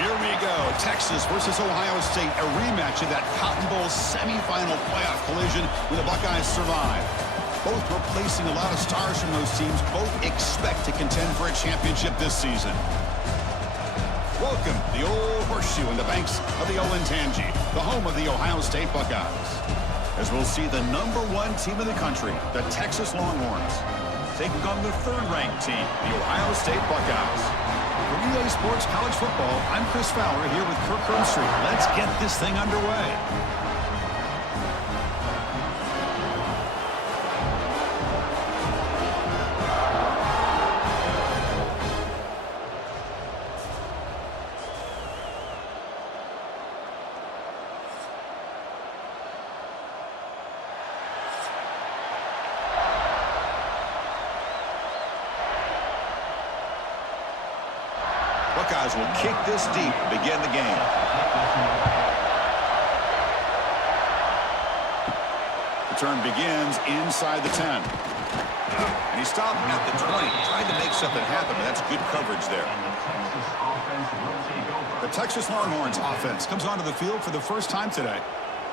Here we go. Texas versus Ohio State, a rematch of that Cotton Bowl semifinal playoff collision when the Buckeyes survive. Both replacing a lot of stars from those teams. Both expect to contend for a championship this season. Welcome to the Old Horseshoe in the banks of the Olentangy, the home of the Ohio State Buckeyes. As we'll see the #1 team in the country, the Texas Longhorns, taking on the third-ranked team, the Ohio State Buckeyes. For EA Sports College Football, I'm Chris Fowler here with Kirk Herbstreit. Let's get this thing underway. Buckeyes will kick this deep to begin the game. The turn begins inside the 10. And he stopped at the 20, trying to make something happen, but that's good coverage there. The Texas Longhorns offense comes onto the field for the first time today.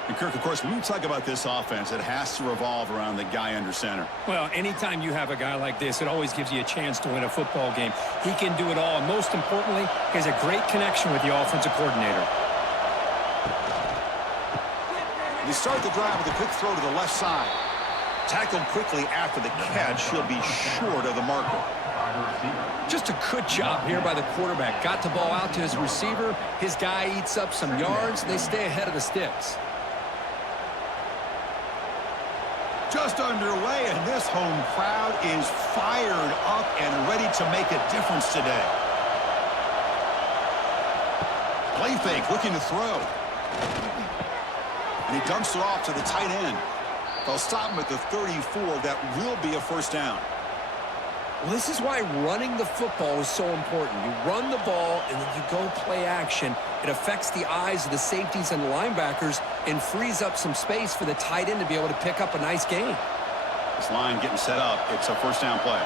And Kirk, of course, when you talk about this offense, it has to revolve around the guy under center. Well, anytime you have a guy like this, it always gives you a chance to win a football game. He can do it all, and most importantly, he has a great connection with the offensive coordinator. They start the drive with a quick throw to the left side. Tackled quickly after the catch. He'll be short of the marker. Just a good job here by the quarterback. Got the ball out to his receiver. His guy eats up some yards. They stay ahead of the Stix. Just underway, and this home crowd is fired up and ready to make a difference today. Play fake, looking to throw. And he dumps it off to the tight end. They'll stop him at the 34. That will be a first down. Well, this is why running the football is so important. You run the ball, and then you go play action. It affects the eyes of the safeties and the linebackers and frees up some space for the tight end to be able to pick up a nice gain. This line getting set up. It's a first down play.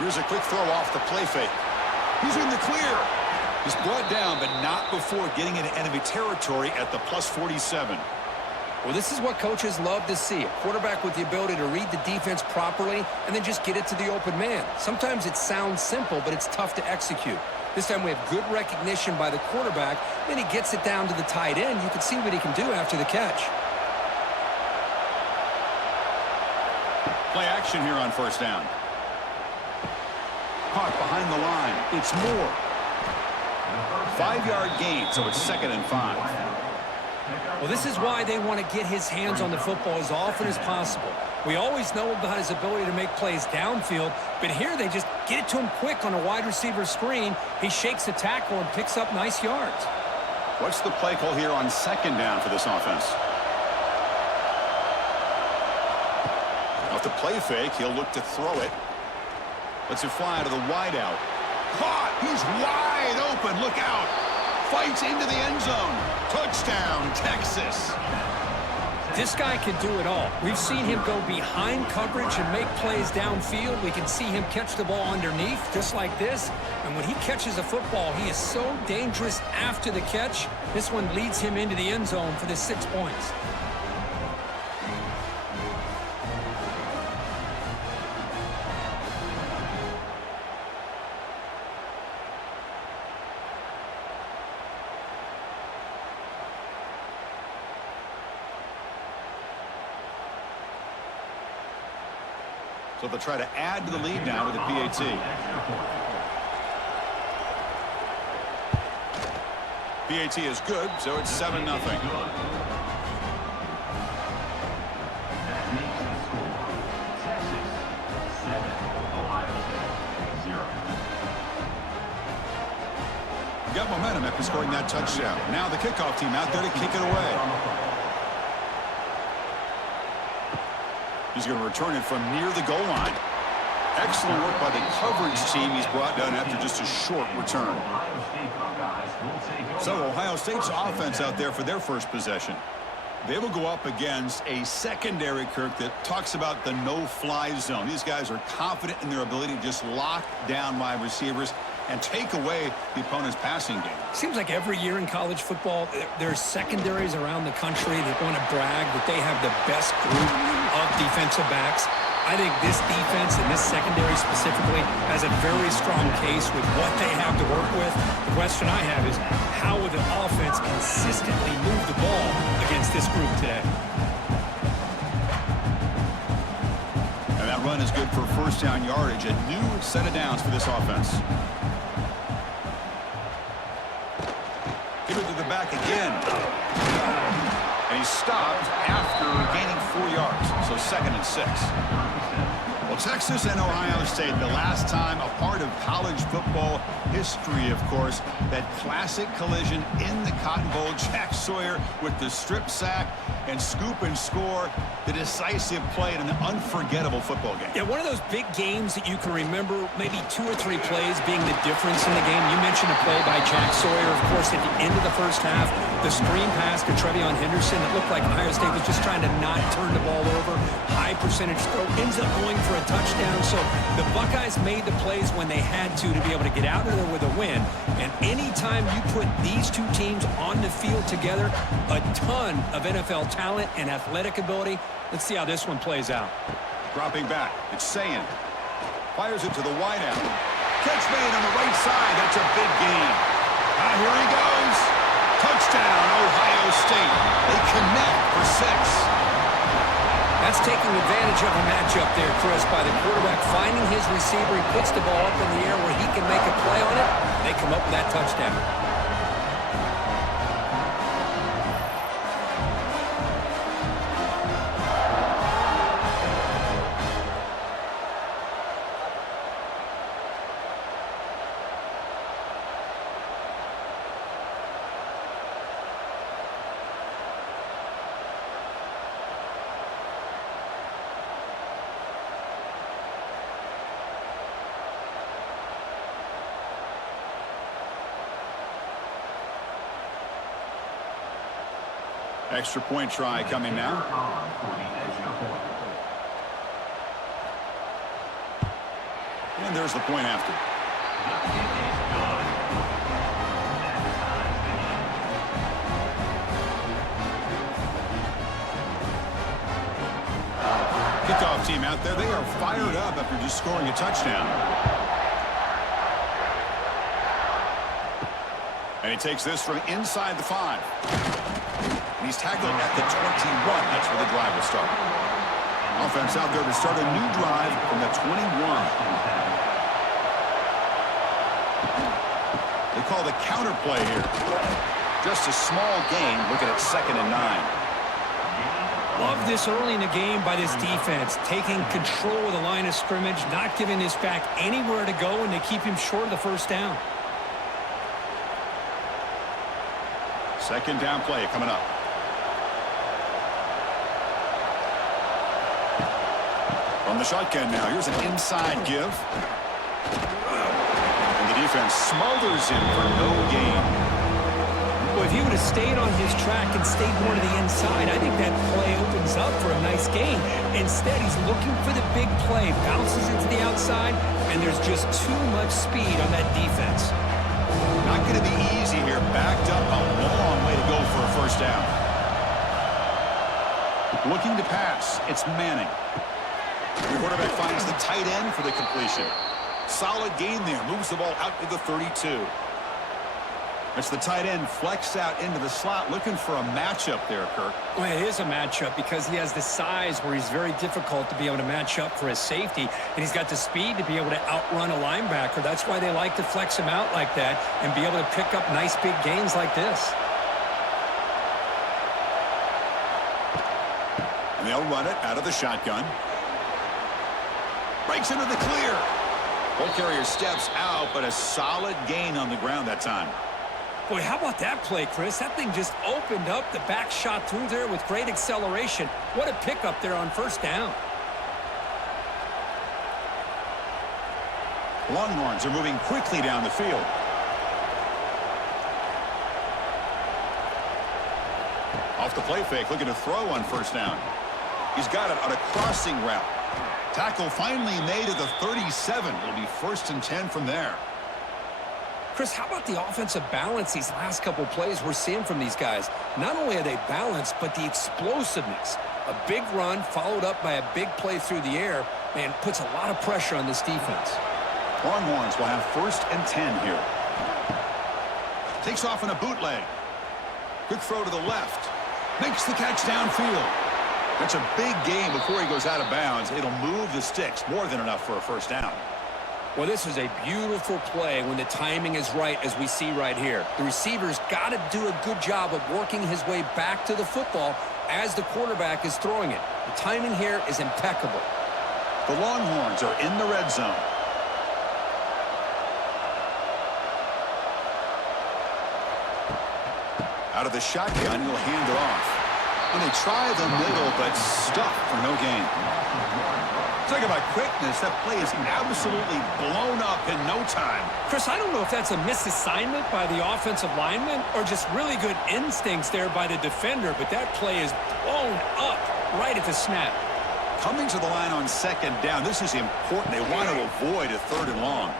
Here's a quick throw off the play fake. He's in the clear. He's brought down, but not before getting into enemy territory at the +47. Well, this is what coaches love to see. A quarterback with the ability to read the defense properly and then just get it to the open man. Sometimes it sounds simple, but it's tough to execute. This time we have good recognition by the quarterback. Then he gets it down to the tight end. You can see what he can do after the catch. Play action here on first down. Caught behind the line. It's Moore. 5-yard gain, so it's 2nd and 5. Well, this is why they want to get his hands on the football as often as possible. We always know about his ability to make plays downfield, but here they just get it to him quick on a wide receiver screen. He shakes the tackle and picks up nice yards. What's the play call here on 2nd down for this offense? Off the play fake, he'll look to throw it. Lets it fly to the wideout. Caught! He's wide open. Look out. Fights into the end zone. Touchdown, Texas. This guy can do it all. We've seen him go behind coverage and make plays downfield. We can see him catch the ball underneath, just like this. And when he catches a football, he is so dangerous after the catch. This one leads him into the end zone for the 6 points. So they'll try to add to the lead now with the PAT. PAT is good, so it's 7-0. Got momentum after scoring that touchdown. Now the kickoff team out there to kick it away. He's going to return it from near the goal line. Excellent work by the coverage team. He's brought down after just a short return. So Ohio State's offense out there for their first possession. They will go up against a secondary, Kirk, that talks about the no-fly zone. These guys are confident in their ability to just lock down wide receivers and take away the opponent's passing game. Seems like every year in college football, there's secondaries around the country that want to brag that they have the best group of defensive backs. I think this defense and this secondary specifically has a very strong case with what they have to work with. The question I have is, how will the offense consistently move the ball against this group today? And that run is good for first down yardage. A new set of downs for this offense. Give it to the back again. And he stopped after gaining 4 yards. So 2nd and 6. Well, Texas and Ohio State, the last time a part of college football history, of course, that classic collision in the Cotton Bowl. Jack Sawyer with the strip sack and scoop and score, the decisive play in an unforgettable football game. Yeah, one of those big games that you can remember, maybe 2 or 3 plays being the difference in the game. You mentioned a play by Jack Sawyer, of course, at the end of the first half. The screen pass to Trevion Henderson that looked like Ohio State was just trying to not turn the ball over. High percentage throw, ends up going for a touchdown. So the Buckeyes made the plays when they had to be able to get out of there with a win. And anytime you put these two teams on the field together, a ton of NFL talent and athletic ability. Let's see how this one plays out. Dropping back, it's Sayin. Fires it to the wideout. Catch made on the right side. That's a big gain. Here he goes. Touchdown, Ohio State. They connect for 6. That's taking advantage of a matchup there, Chris, by the quarterback finding his receiver. He puts the ball up in the air where he can make a play on it. They come up with that touchdown. Extra point try coming now. And there's the point after. Kickoff team out there. They are fired up after just scoring a touchdown. And he takes this from inside the 5. And he's tackled at the 21. That's where the drive will start. Offense out there to start a new drive from the 21. They call the counter play here. Just a small gain. Looking at 2nd and 9. Love this early in the game by this defense, taking control of the line of scrimmage, not giving this back anywhere to go, and they keep him short of the first down. 2nd down play coming up. From the shotgun now, here's an inside give. And the defense smothers him for no gain. Well, if he would have stayed on his track and stayed more to the inside, I think that play opens up for a nice gain. Instead, he's looking for the big play, bounces into the outside, and there's just too much speed on that defense. Not going to be easy here. Backed up a long way to go for a first down. Looking to pass. It's Manning. The quarterback finds the tight end for the completion. Solid gain there. Moves the ball out to the 32. It's the tight end flexed out into the slot, looking for a matchup there, Kirk. Well, it is a matchup because he has the size where he's very difficult to be able to match up for his safety, and he's got the speed to be able to outrun a linebacker. That's why they like to flex him out like that and be able to pick up nice big gains like this. And they'll run it out of the shotgun. Breaks into the clear. Ball carrier steps out, but a solid gain on the ground that time. Boy, how about that play, Chris? That thing just opened up. The back shot through there with great acceleration. What a pickup there on first down. Longhorns are moving quickly down the field. Off the play fake, looking to throw on first down. He's got it on a crossing route. Tackle finally made at the 37. It'll be 1st and 10 from there. Chris, how about the offensive balance these last couple plays we're seeing from these guys? Not only are they balanced, but the explosiveness. A big run followed up by a big play through the air, man, puts a lot of pressure on this defense. Longhorns will have 1st and 10 here. Takes off in a bootleg. Quick throw to the left. Makes the catch downfield. That's a big gain before he goes out of bounds. It'll move the sticks more than enough for a first down. Well, this is a beautiful play when the timing is right, as we see right here. The receiver's got to do a good job of working his way back to the football as the quarterback is throwing it. The timing here is impeccable. The Longhorns are in the red zone. Out of the shotgun, he'll hand it off. And they try the middle, but stuffed for no gain. Talk about quickness. That play is absolutely blown up in no time. Chris, I don't know if that's a misassignment by the offensive lineman or just really good instincts there by the defender, but that play is blown up right at the snap. Coming to the line on 2nd down. This is important. They want to avoid a 3rd and long.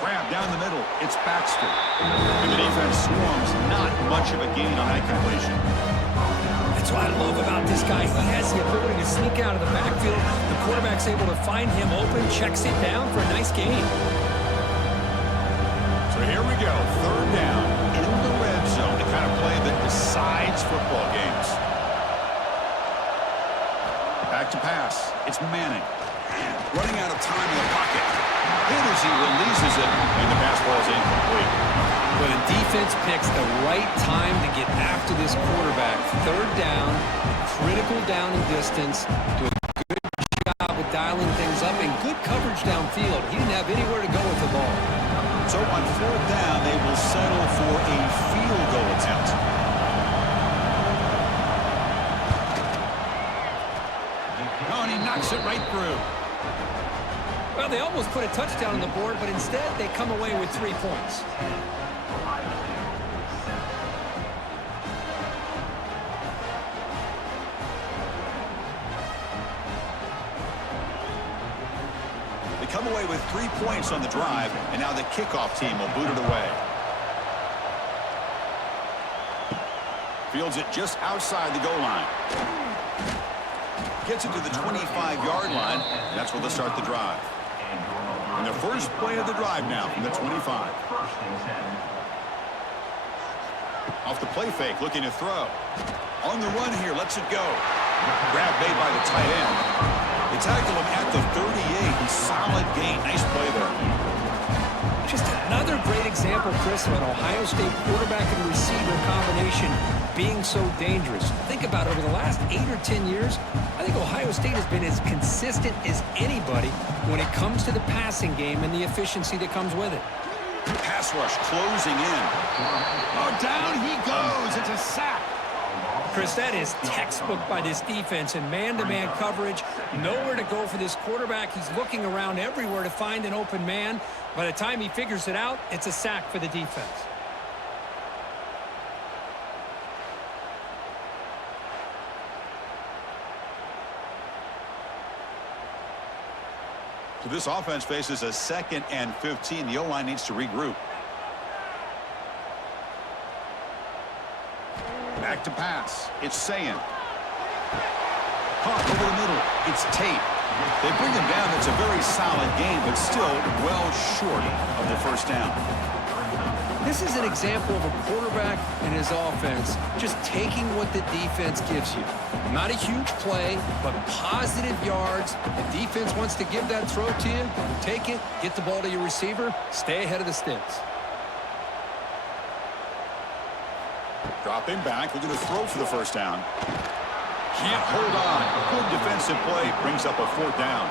Grab down the middle. It's Baxter. And the defense swarms. Not much of a gain on that completion. That's what I love about this guy. He has the ability to sneak out of the backfield. The quarterback's able to find him open, checks it down for a nice gain. So here we go. 3rd down in the red zone. The kind of play that decides football games. Back to pass. It's Manning. Running out of time in the pocket. Hit as he releases it, and the pass ball is incomplete. But the defense picks the right time to get after this quarterback. 3rd down, critical down and distance. Do a good job of dialing things up and good coverage downfield. He didn't have anywhere to go with the ball. So on 4th down, they will settle for a field goal attempt. Oh, and he knocks it right through. Well, they almost put a touchdown on the board, but instead they come away with 3 points. They come away with 3 points on the drive, and now the kickoff team will boot it away. Fields it just outside the goal line. Gets it to the 25-yard line. That's where they'll start the drive. And the first play of the drive now from the 25. Off the play fake, looking to throw. On the run here, lets it go. Grab made by the tight end. They tackle him at the 38. Solid gain. Nice play there. Just another great example, Chris, of an Ohio State quarterback and receiver combination being so dangerous. Think about it, over the last 8 or 10 years, I think Ohio State has been as consistent as anybody when it comes to the passing game and the efficiency that comes with it. Pass rush closing in. Oh, down he goes. It's a sack. Chris, that is textbook by this defense in man-to-man coverage. Nowhere to go for this quarterback. He's looking around everywhere to find an open man. By the time he figures it out, it's a sack for the defense. So this offense faces a 2nd and 15. The O-line needs to regroup. Back to pass. It's Sayin. Caught over the middle. It's Tate. They bring him down. It's a very solid game, but still well short of the first down. This is an example of a quarterback and his offense just taking what the defense gives you. Not a huge play, but positive yards. The defense wants to give that throw to you. You take it, get the ball to your receiver, stay ahead of the sticks. Dropping back, looking to throw for the first down. Can't hold on. Good defensive play, brings up a 4th down.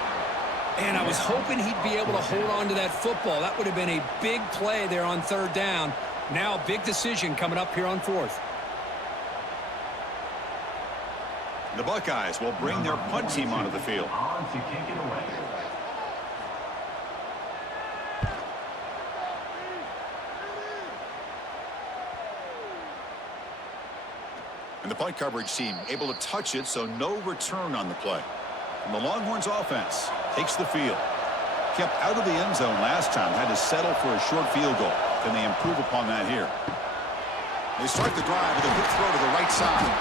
And I was hoping he'd be able to hold on to that football. That would have been a big play there on 3rd down. Now a big decision coming up here on 4th. The Buckeyes will bring their punt team onto the field. And the punt coverage team able to touch it, so no return on the play. And the Longhorns offense takes the field. Kept out of the end zone last time, had to settle for a short field goal. Can they improve upon that here? They start the drive with a quick throw to the right side.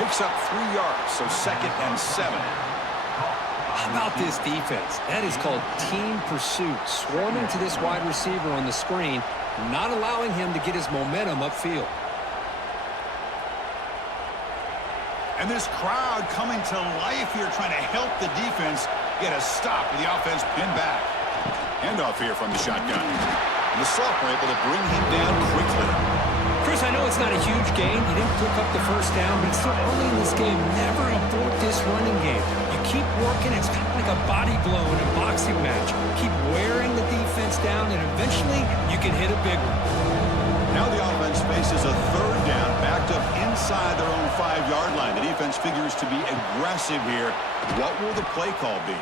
Picks up 3 yards, so 2nd and 7. How about this defense? That is called team pursuit. Swarming to this wide receiver on the screen, not allowing him to get his momentum upfield. And this crowd coming to life here, trying to help the defense get a stop with the offense pinned back. Handoff here from the shotgun. And the sophomore able to bring him down quickly. Chris, I know it's not a huge gain. You didn't pick up the first down, but it's still early in this game. Never abort this running game. You keep working. It's kind of like a body blow in a boxing match. Keep wearing the defense down, and eventually you can hit a big one. Now the offense faces a 3rd down, backed up inside their own 5-yard line. The defense figures to be aggressive here. What will the play call be?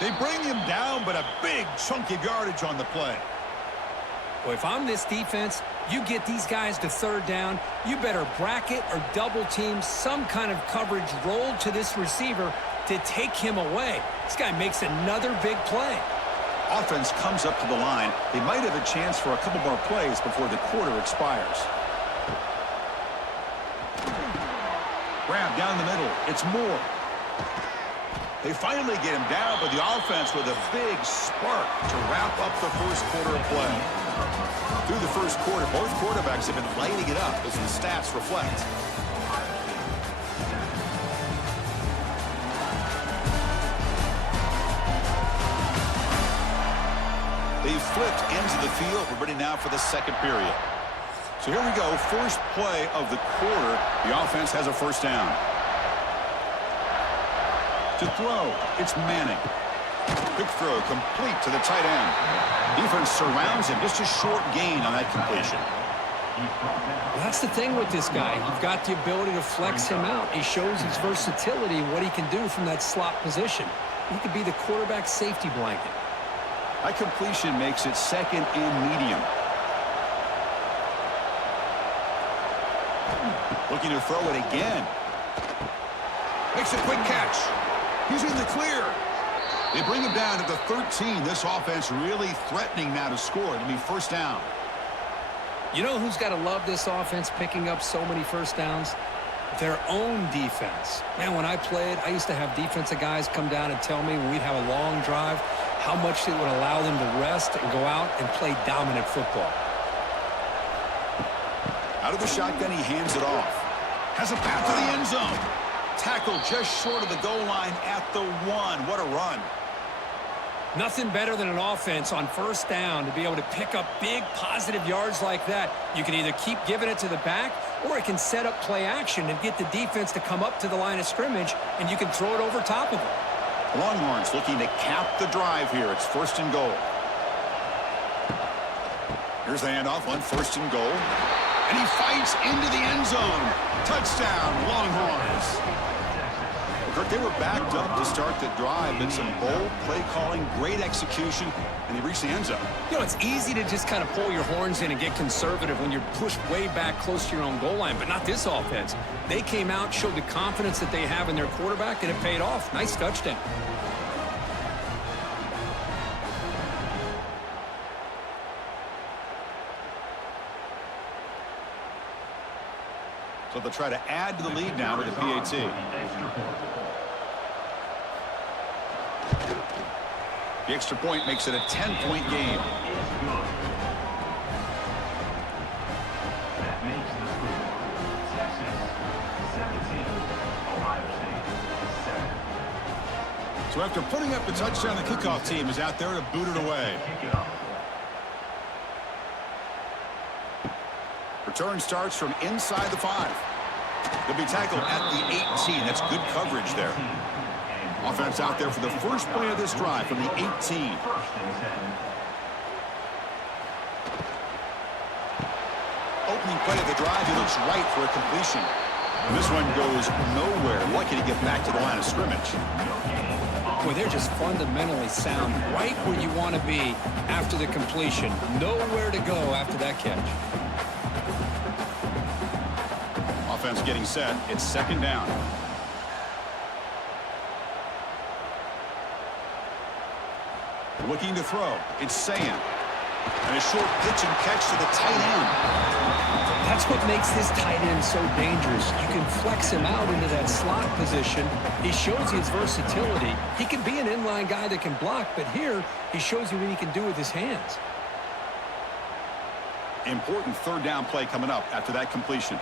They bring him down, but a big chunk of yardage on the play. Well, if I'm this defense, you get these guys to 3rd down, you better bracket or double team some kind of coverage rolled to this receiver to take him away. This guy makes another big play. Offense comes up to the line. They might have a chance for a couple more plays before the quarter expires. Grab down the middle. It's Moore. They finally get him down, but the offense with a big spark to wrap up the first quarter of play. Through the first quarter, both quarterbacks have been lighting it up, as the stats reflect. They've flipped into the field. We're ready now for the 2nd period. So here we go, first play of the quarter. The offense has a 1st down. To throw, it's Manning. Quick throw, complete to the tight end. Defense surrounds him, just a short gain on that completion. That's the thing with this guy. You've got the ability to flex him out. He shows his versatility and what he can do from that slot position. He could be the quarterback safety blanket. That completion makes it 2nd and medium. Looking to throw it again. Makes a quick catch. He's in the clear. They bring him down at the 13. This offense really threatening now to score. It'll be 1st down. You know who's got to love this offense picking up so many 1st downs? Their own defense. Man, when I played, I used to have defensive guys come down and tell me when we'd have a long drive how much it would allow them to rest and go out and play dominant football. Out of the shotgun, he hands it off. Has a path to the end zone. Tackled just short of the goal line at the 1. What a run. Nothing better than an offense on 1st down to be able to pick up big positive yards like that. You can either keep giving it to the back, or it can set up play action and get the defense to come up to the line of scrimmage, and you can throw it over top of them. The Longhorns looking to cap the drive here. It's 1st and goal. Here's the handoff on 1st and goal. And he fights into the end zone. Touchdown, Longhorns. Kirk, they were backed up to start the drive, but some bold play calling, great execution, and they reached the end zone. You know, it's easy to just kind of pull your horns in and get conservative when you're pushed way back close to your own goal line, but not this offense. They came out, showed the confidence that they have in their quarterback, and it paid off. Nice touchdown. So they'll try to add to the lead now with the PAT. The extra point makes it a 10-point game. So after putting up the touchdown, the kickoff team is out there to boot it away. Return starts from inside the 5. They'll be tackled at the 18. That's good coverage there. Offense out there for the first play of this drive from the 18. Opening play of the drive, he looks right for a completion. And this one goes nowhere. Lucky to get back to the line of scrimmage. Boy, they're just fundamentally sound, right where you want to be after the completion. Nowhere to go after that catch. offense getting set. It's second down. Looking to throw. It's Sand. And a short pitch and catch to the tight end. That's what makes this tight end so dangerous. You can flex him out into that slot position. He shows his versatility. He can be an inline guy that can block, but here he shows you what he can do with his hands. Important third down play coming up after that completion.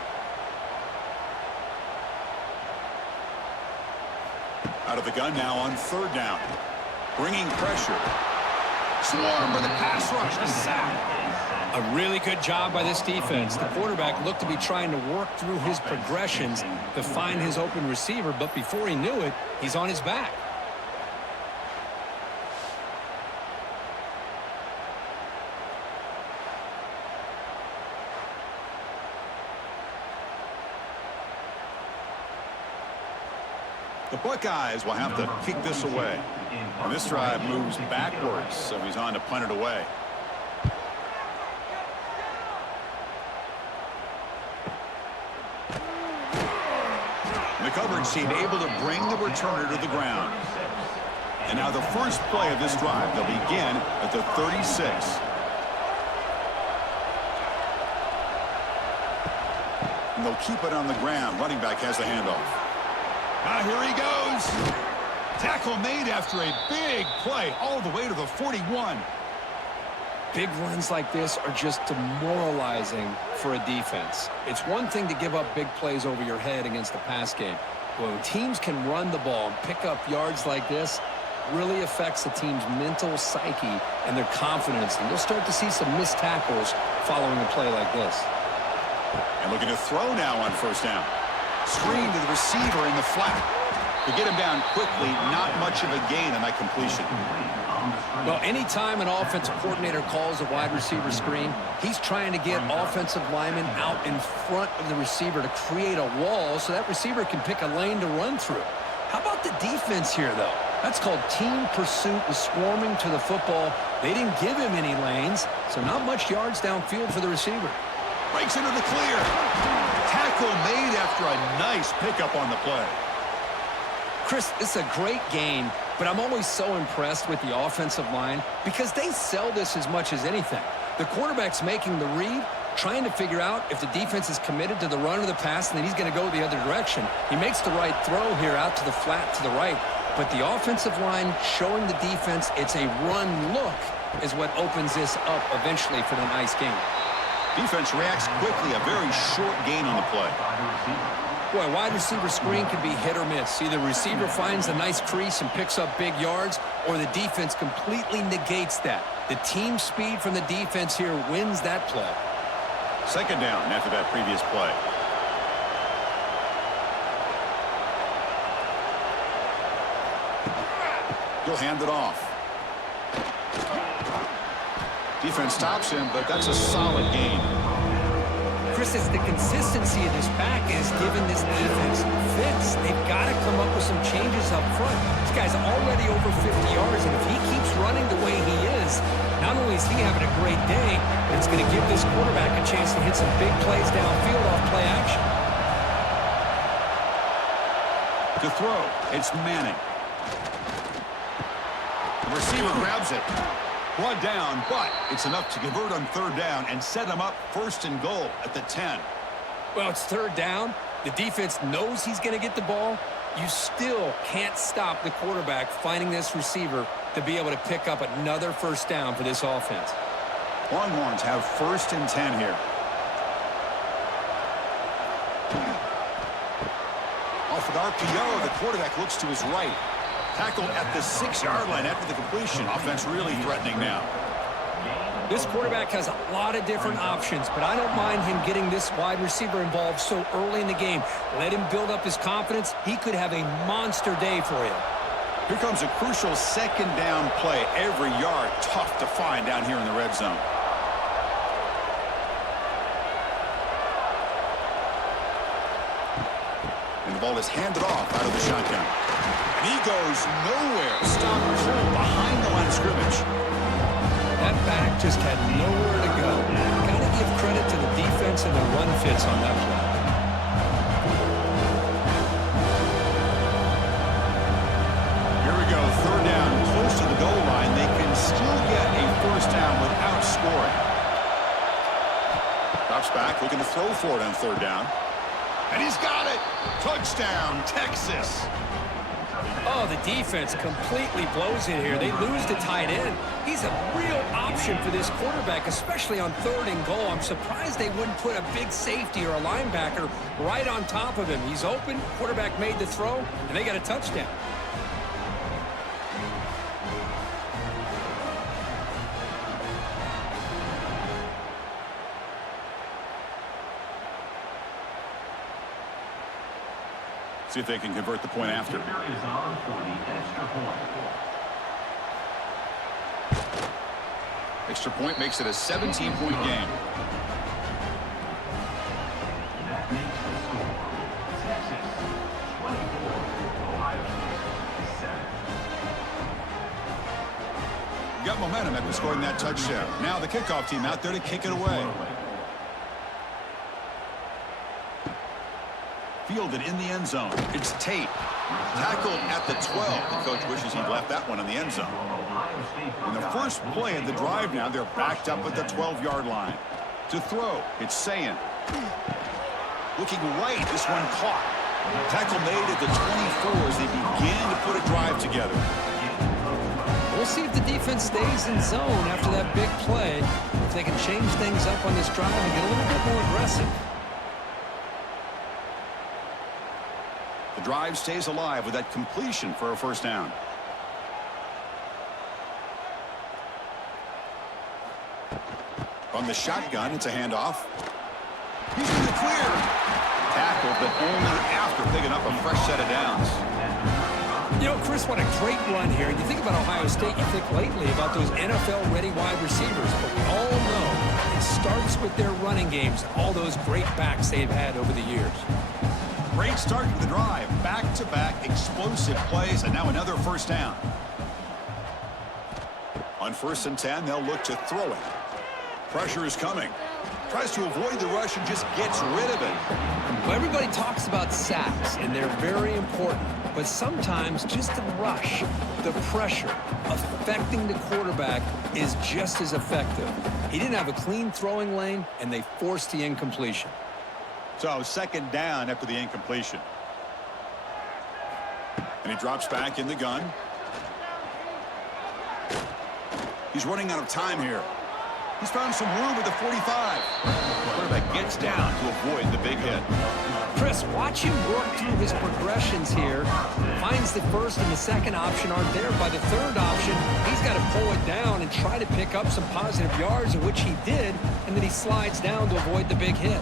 Out of the gun now on third down. Bringing pressure. Swarm with the pass rush. A sack. A really good job by this defense. The quarterback looked to be trying to work through his progressions to find his open receiver, but before he knew it, he's on his back. The Buckeyes will have to kick this away. And this drive moves backwards, so he's on to punt it away. The coverage team able to bring the returner to the ground. And now the first play of this drive, they'll begin at the 36. And they'll keep it on the ground. Running back has the handoff. Here he goes. Tackle made after a big play all the way to the 41. Big runs like this are just demoralizing for a defense. It's one thing to give up big plays over your head against the pass game. But when teams can run the ball and pick up yards like this, it really affects the team's mental psyche and their confidence. And you'll start to see some missed tackles following a play like this. And looking to throw now on first down. Screen to the receiver in the flat. To get him down quickly, not much of a gain on that completion. Well, anytime an offensive coordinator calls a wide receiver screen, he's trying to get offensive linemen out in front of the receiver to create a wall so that receiver can pick a lane to run through. How about the defense here, though? That's called team pursuit and swarming to the football. They didn't give him any lanes, so not much yards downfield for the receiver. Breaks into the clear. Tackle made after a nice pickup on the play. Chris, it's a great game, but I'm always so impressed with the offensive line because they sell this as much as anything. The quarterback's making the read, trying to figure out if the defense is committed to the run or the pass, and then he's going to go the other direction. He makes the right throw here out to the flat to the right, but the offensive line showing the defense it's a run look is what opens this up eventually for the nice game. Defense reacts quickly, a very short gain on the play. Boy, wide receiver screen can be hit or miss. Either the receiver finds a nice crease and picks up big yards, or the defense completely negates that. The team speed from the defense here wins that play. Second down after that previous play. He'll hand it off. Defense stops him, but that's a solid gain. Chris, it's the consistency of this back is giving this defense fits. They've got to come up with some changes up front. This guy's already over 50 yards, and if he keeps running the way he is, not only is he having a great day, but it's going to give this quarterback a chance to hit some big plays downfield off play action. To throw, it's Manning. The receiver grabs it. Brought down, but it's enough to convert on third down and set him up first and goal at the 10. Well, it's third down. The defense knows he's going to get the ball. You still can't stop the quarterback finding this receiver to be able to pick up another first down for this offense. Longhorns have first and 10 here. Off an RPO, the quarterback looks to his right. Tackled at the 6-yard line after the completion. Offense really threatening now. This quarterback has a lot of different options, but I don't mind him getting this wide receiver involved so early in the game. Let him build up his confidence. He could have a monster day for you. Here comes a crucial second down play. Every yard tough to find down here in the red zone. And the ball is handed off out of the shotgun. And he goes nowhere. Stop cold behind the line of scrimmage. That back just had nowhere to go. Got to give credit to the defense and the run fits on that play. can still get a first down without scoring. Drops back, looking to throw for it on third down. And he's got it. Touchdown, Texas. Oh, the defense completely blows it here. They lose the tight end. He's a real option for this quarterback, especially on 3rd and goal. I'm surprised they wouldn't put a big safety or a linebacker right on top of him. He's open, quarterback made the throw, and they got a touchdown. See if they can convert the point after. Extra point makes it a 17-point game. Got momentum after scoring that touchdown. Now the kickoff team out there to kick it away. Fielded in the end zone. It's Tate. Tackled at the 12. The coach wishes he'd left that one in the end zone. In the first play of the drive now, they're backed up at the 12-yard line. To throw, it's Sayin. Looking right, this one caught. Tackle made at the 24 as they begin to put a drive together. We'll see if the defense stays in zone after that big play. If they can change things up on this drive and get a little bit more aggressive. The drive stays alive with that completion for a first down. From the shotgun, it's a handoff. He's in the clear. Tackled, but only after picking up a fresh set of downs. You know, Chris, what a great run here. You think about Ohio State, you think lately about those NFL-ready wide receivers, but we all know it starts with their running games, all those great backs they've had over the years. Great start to the drive. Back-to-back explosive plays, and now another first down. On 1st and 10, they'll look to throw it. Pressure is coming. Tries to avoid the rush and just gets rid of it. Well, everybody talks about sacks, and they're very important. But sometimes just the rush, the pressure, affecting the quarterback is just as effective. He didn't have a clean throwing lane, and they forced the incompletion. So, second down after the incompletion. And he drops back in the gun. He's running out of time here. He's found some room at the 45. The quarterback gets down to avoid the big hit. Chris, watch him work through his progressions here. Finds the first and the second option aren't there. By the third option, he's got to pull it down and try to pick up some positive yards, which he did, and then he slides down to avoid the big hit.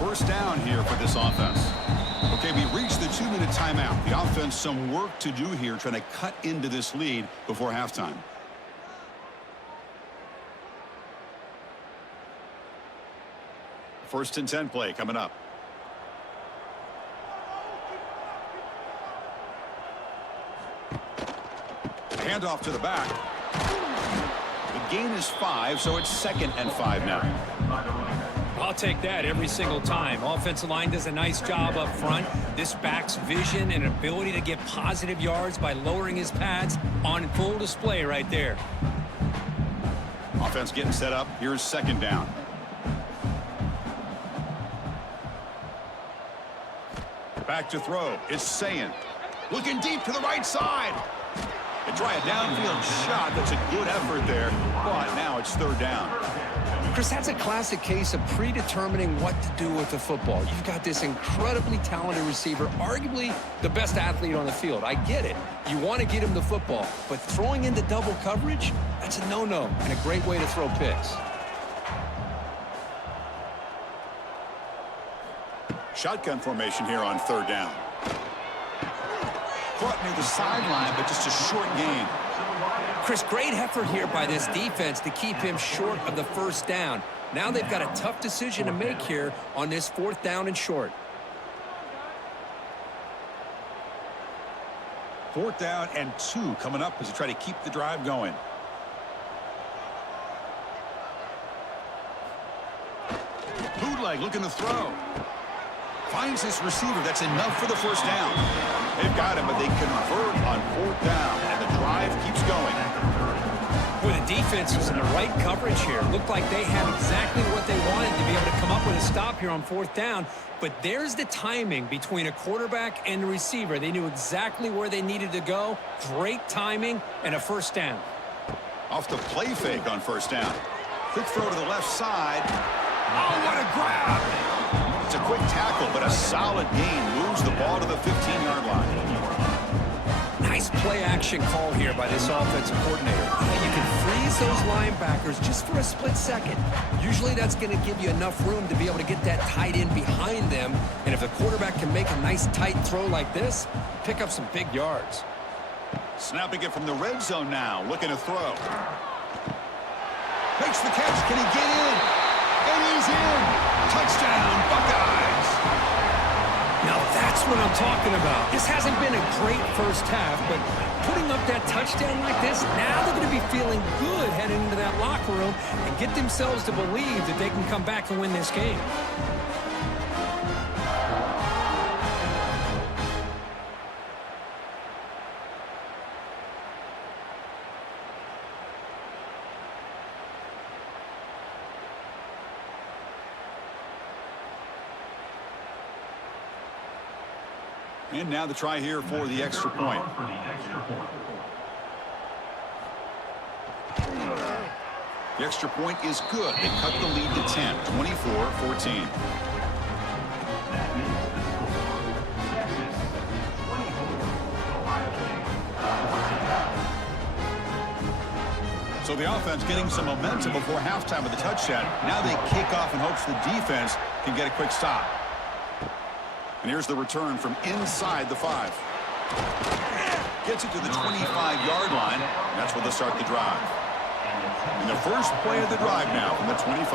First down here for this offense. Okay, we reached the 2-minute timeout. The offense some work to do here, trying to cut into this lead before halftime. First and 10 play coming up. Handoff to the back. The gain is 5, so it's 2nd and 5 now. I'll take that every single time. Offensive line does a nice job up front. This back's vision and ability to get positive yards by lowering his pads on full display right there. Offense getting set up. Here's 2nd down. Back to throw. It's Sayin. Looking deep to the right side. They try a downfield shot. That's a good effort there. But now it's 3rd down. Chris, that's a classic case of predetermining what to do with the football. You've got this incredibly talented receiver, arguably the best athlete on the field. I get it. You want to get him the football. But throwing into double coverage, that's a no-no and a great way to throw picks. Shotgun formation here on 3rd down. Caught near the sideline, but just a short gain. Chris, great effort here by this defense to keep him short of the first down. Now they've got a tough decision to make here on this 4th down and short. 4th down and 2 coming up as they try to keep the drive going. Bootleg looking to throw. Finds this receiver. That's enough for the first down. They've got him, but they convert on 4th down, and the drive keeps going. defense was in the right coverage here. Looked like they had exactly what they wanted to be able to come up with a stop here on 4th down. But there's the timing between a quarterback and the receiver. They knew exactly where they needed to go. Great timing and a 1st down. Off the play fake on 1st down. Quick throw to the left side. Oh, what a grab! It's a quick tackle, but a solid gain moves the ball to the 15-yard line. Nice play-action call here by this offensive coordinator. You can freeze those linebackers just for a split second. Usually that's going to give you enough room to be able to get that tight end behind them. And if the quarterback can make a nice tight throw like this, pick up some big yards. Snapping it from the red zone now, looking to throw. Makes the catch. Can he get in? And he's in. Touchdown, Buckeyes. Now that's what I'm talking about. This hasn't been a great first half, but putting up that touchdown like this, now they're going to be feeling good heading into that locker room and get themselves to believe that they can come back and win this game. And now the try here for the extra point. The extra point is good. They cut the lead to 10, 24-14. So the offense getting some momentum before halftime with the touchdown. Now they kick off in hopes the defense can get a quick stop. And here's the return from inside the 5. Gets it to the 25-yard line. That's where they'll start the drive. And the first play of the drive now from the 25.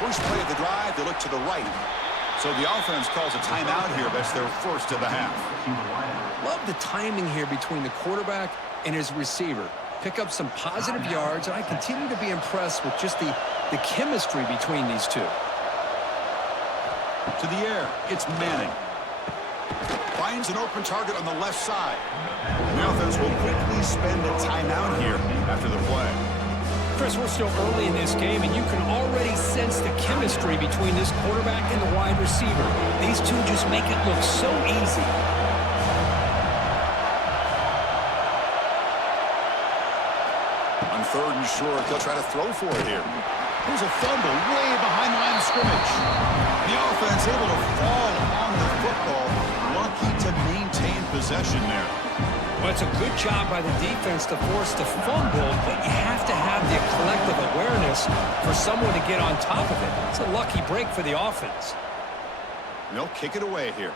First play of the drive, they look to the right. So the offense calls a timeout here. That's their first of the half. Love the timing here between the quarterback and his receiver. Pick up some positive yards, and I continue to be impressed with just the chemistry between these two. To the air, it's Manning. Finds an open target on the left side. The offense will quickly spend a timeout here after the play. Chris, we're still early in this game, and you can already sense the chemistry between this quarterback and the wide receiver. These two just make it look so easy. On 3rd and short, they'll try to throw for it here. There's a fumble way behind the line of scrimmage. The offense able to fall on the football, lucky to maintain possession there. Well, it's a good job by the defense to force the fumble, but you have to have the collective awareness for someone to get on top of it. It's a lucky break for the offense. They'll kick it away here.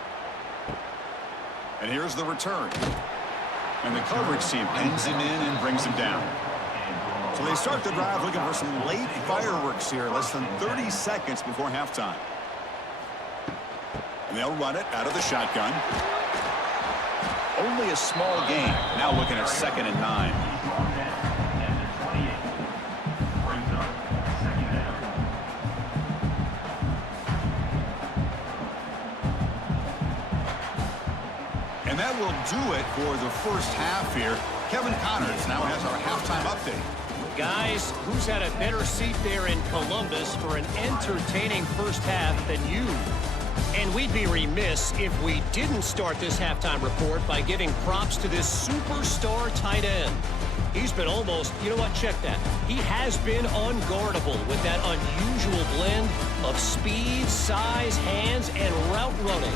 And here's the return. And the coverage team pins him in and brings him down. So they start the drive looking for some late fireworks here, less than 30 seconds before halftime. And they'll run it out of the shotgun. Only a small gain. Now looking at 2nd and 9. And that will do it for the first half here. Kevin Connors now has our halftime update. Guys, who's had a better seat there in Columbus for an entertaining first half than you? And we'd be remiss if we didn't start this halftime report by giving props to this superstar tight end. He's been almost, you know what, check that. He has been unguardable with that unusual blend of speed, size, hands, and route running.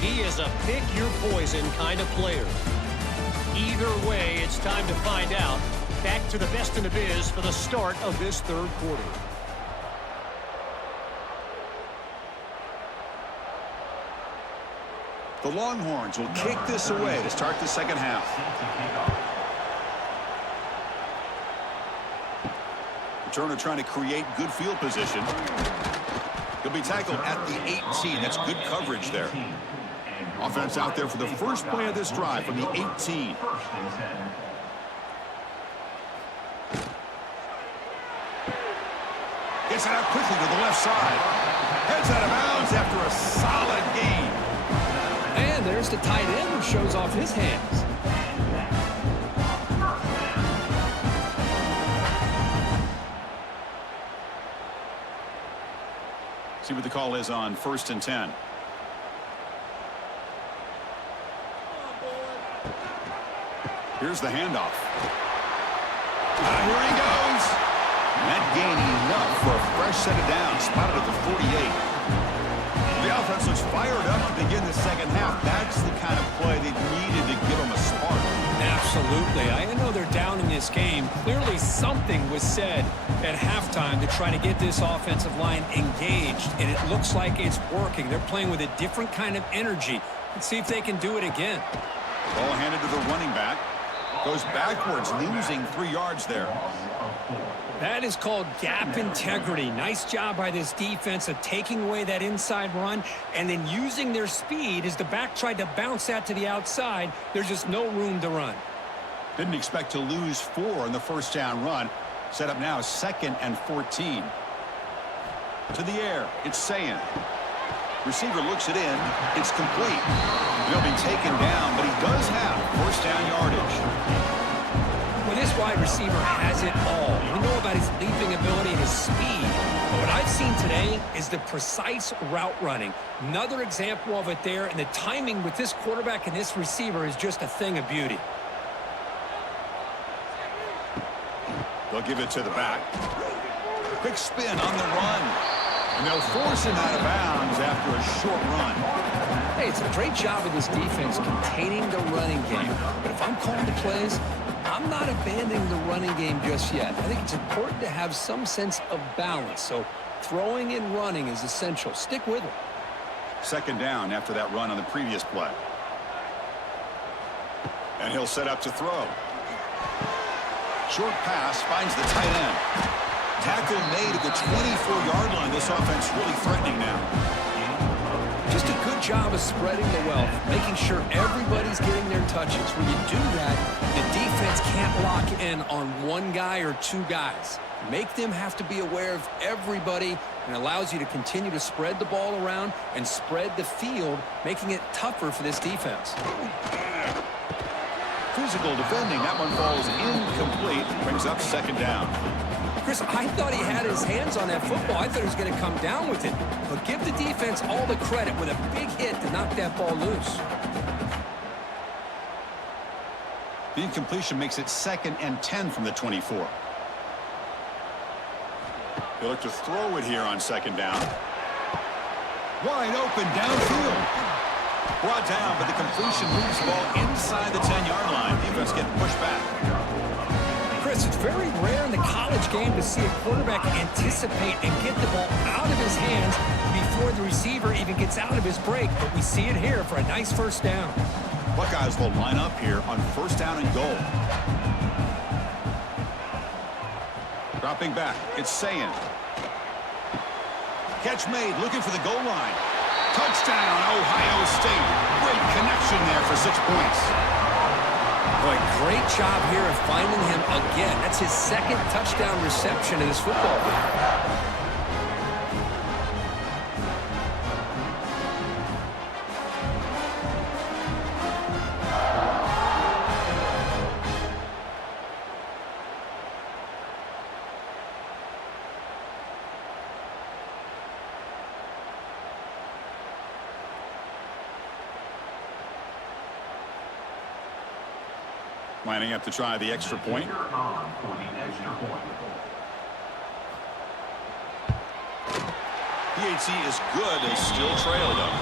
He is a pick-your-poison kind of player. Either way, it's time to find out. Back to the best in the biz for the start of this 3rd quarter. The Longhorns will kick this away to start the 2nd half. Returner trying to create good field position. He'll be tackled at the 18. That's good coverage there. Offense out there for the first play of this drive from the 18. Gets it out quickly to the left side. Heads out of bounds after a solid gain. And there's the tight end who shows off his hands. See what the call is on 1st and 10. Here's the handoff. Here he goes. That gain enough for a fresh set of downs. Spotted at the 48. The offense looks fired up to begin the second half. That's the kind of play they needed to give them a spark. Absolutely. I know they're down in this game. Clearly something was said at halftime to try to get this offensive line engaged, and it looks like it's working. They're playing with a different kind of energy. Let's see if they can do it again. Ball handed to the running back. Goes backwards, losing 3 yards there. That is called gap integrity. Nice job by this defense of taking away that inside run and then using their speed as the back tried to bounce that to the outside. There's just no room to run. Didn't expect to lose 4 on the first down run. Set up now 2nd and 14. To the air, it's Sayin. Receiver looks it in. It's complete. He'll be taken down, but he does have first down yardage. Well, this wide receiver has it all. We know about his leaping ability and his speed. But what I've seen today is the precise route running. Another example of it there, and the timing with this quarterback and this receiver is just a thing of beauty. They'll give it to the back. Quick spin on the run. And they'll force him out of bounds after a short run. Hey, it's a great job of this defense containing the running game. But if I'm calling the plays, I'm not abandoning the running game just yet. I think it's important to have some sense of balance. So throwing and running is essential. Stick with it. 2nd down after that run on the previous play. And he'll set up to throw. Short pass finds the tight end. Tackle made at the 24-yard line. This offense really threatening now. Just a good job of spreading the wealth, making sure everybody's getting their touches. When you do that, the defense can't lock in on one guy or 2 guys. Make them have to be aware of everybody, and allows you to continue to spread the ball around and spread the field, making it tougher for this defense. Physical defending. That one falls incomplete. Brings up 2nd down. Chris, I thought he had his hands on that football. I thought he was going to come down with it. But give the defense all the credit with a big hit to knock that ball loose. The incompletion makes it 2nd and 10 from the 24. He'll look to throw it here on 2nd down. Wide open downfield. Brought down, but the completion moves the ball inside the 10-yard line. Defense getting pushed back. Chris, it's very rare in the college game to see a quarterback anticipate and get the ball out of his hands before the receiver even gets out of his break. But we see it here for a nice first down. Buckeyes will line up here on 1st down and goal. Dropping back, it's Sayin. Catch made, looking for the goal line. Touchdown, Ohio State. Great connection there for 6 points. Boy, great job here of finding him again. That's his 2nd touchdown reception in this football game. Lining up to try the extra point. PAT is good. They still trail, though.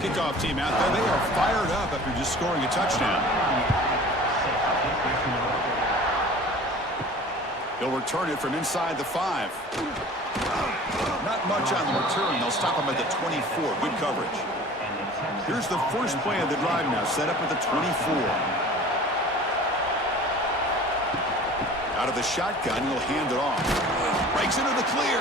Kickoff team out there. They are fired up after just scoring a touchdown. He'll return it from inside the 5. Not much on the return. They'll stop him at the 24. Good coverage. Here's the first play of the drive now. Set up at the 24. Out of the shotgun, he'll hand it off. Breaks into the clear.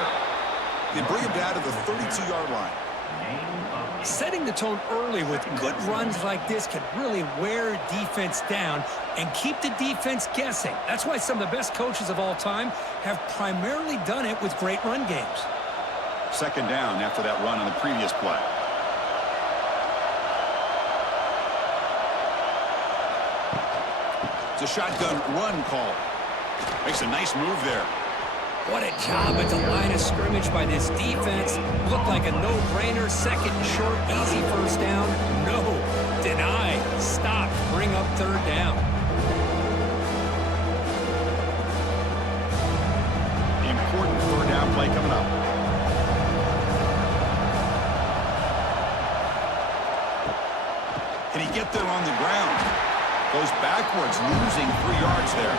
They bring him down to the 32-yard line. Setting the tone early with good runs like this can really wear defense down and keep the defense guessing. That's why some of the best coaches of all time have primarily done it with great run games. 2nd down after that run on the previous play. It's a shotgun run call. Makes a nice move there. What a job at the line of scrimmage by this defense. Looked like a no-brainer. Second and short, easy first down. No, deny, stop, bring up third down. Important third down play coming up. Can he get there on the ground? Goes backwards, losing 3 yards there.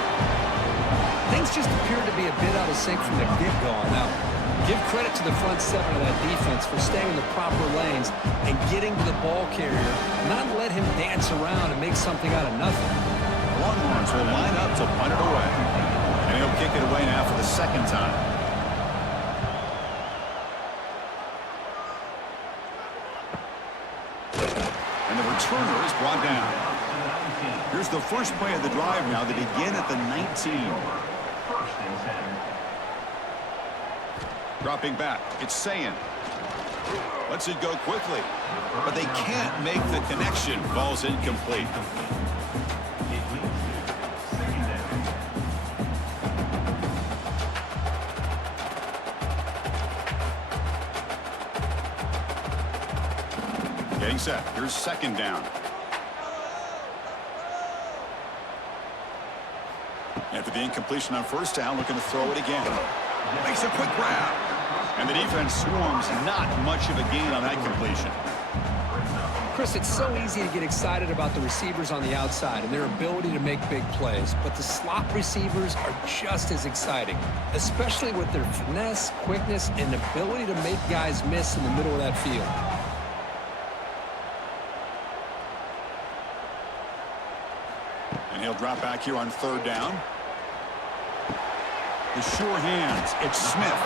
Things just appear to be a bit out of sync from the get-go on that one. Give credit to the front seven of that defense for staying in the proper lanes and getting to the ball carrier, not let him dance around and make something out of nothing. The Longhorns will line up to punt it away. And he'll kick it away now for the second time. And the returner is brought down. Here's the first play of the drive now. They begin at the 19. Dropping back, it's Sayin. Lets it go quickly, but they can't make the connection. Ball's incomplete. Getting set. Here's second down. After the incompletion on first down, looking to throw it again. Makes a quick grab. And the defense swarms. Not much of a gain on that completion. Chris, it's so easy to get excited about the receivers on the outside and their ability to make big plays, but the slot receivers are just as exciting, especially with their finesse, quickness, and ability to make guys miss in the middle of that field. And he'll drop back here on third down. The sure hands, it's Smith.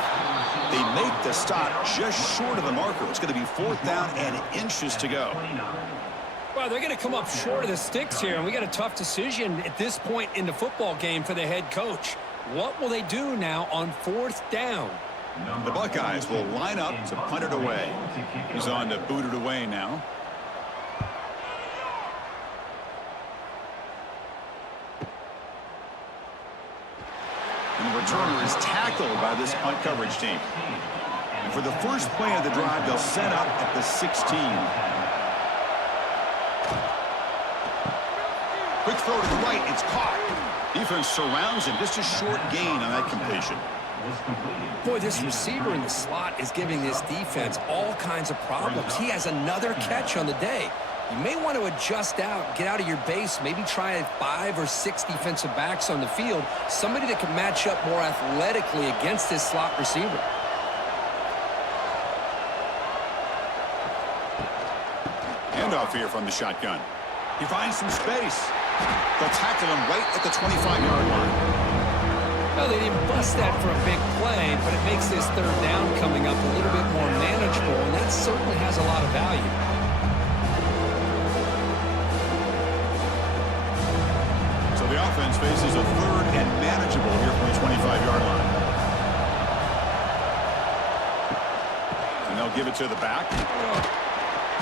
They make the stop just short of the marker. It's going to be 4th down and inches to go. Well, they're going to come up short of the sticks here, and we got a tough decision at this point in the football game for the head coach. What will they do now on 4th down? The Buckeyes will line up to punt it away. He's on to boot it away now. And the returner is tackled by this punt coverage team. And for the first play of the drive, they'll set up at the 16. Quick throw to the right. It's caught. Defense surrounds him. Just a short gain on that completion. Boy, this receiver in the slot is giving this defense all kinds of problems. He has another catch on the day. You may want to adjust out, get out of your base, maybe try 5 or 6 defensive backs on the field, somebody that can match up more athletically against this slot receiver. Handoff here from the shotgun. He finds some space. They'll tackle him right at the 25-yard line. Well, they didn't bust that for a big play, but it makes this third down coming up a little bit more manageable, and that certainly has a lot of value. So the offense faces a third and manageable here from the 25-yard line. And they'll give it to the back.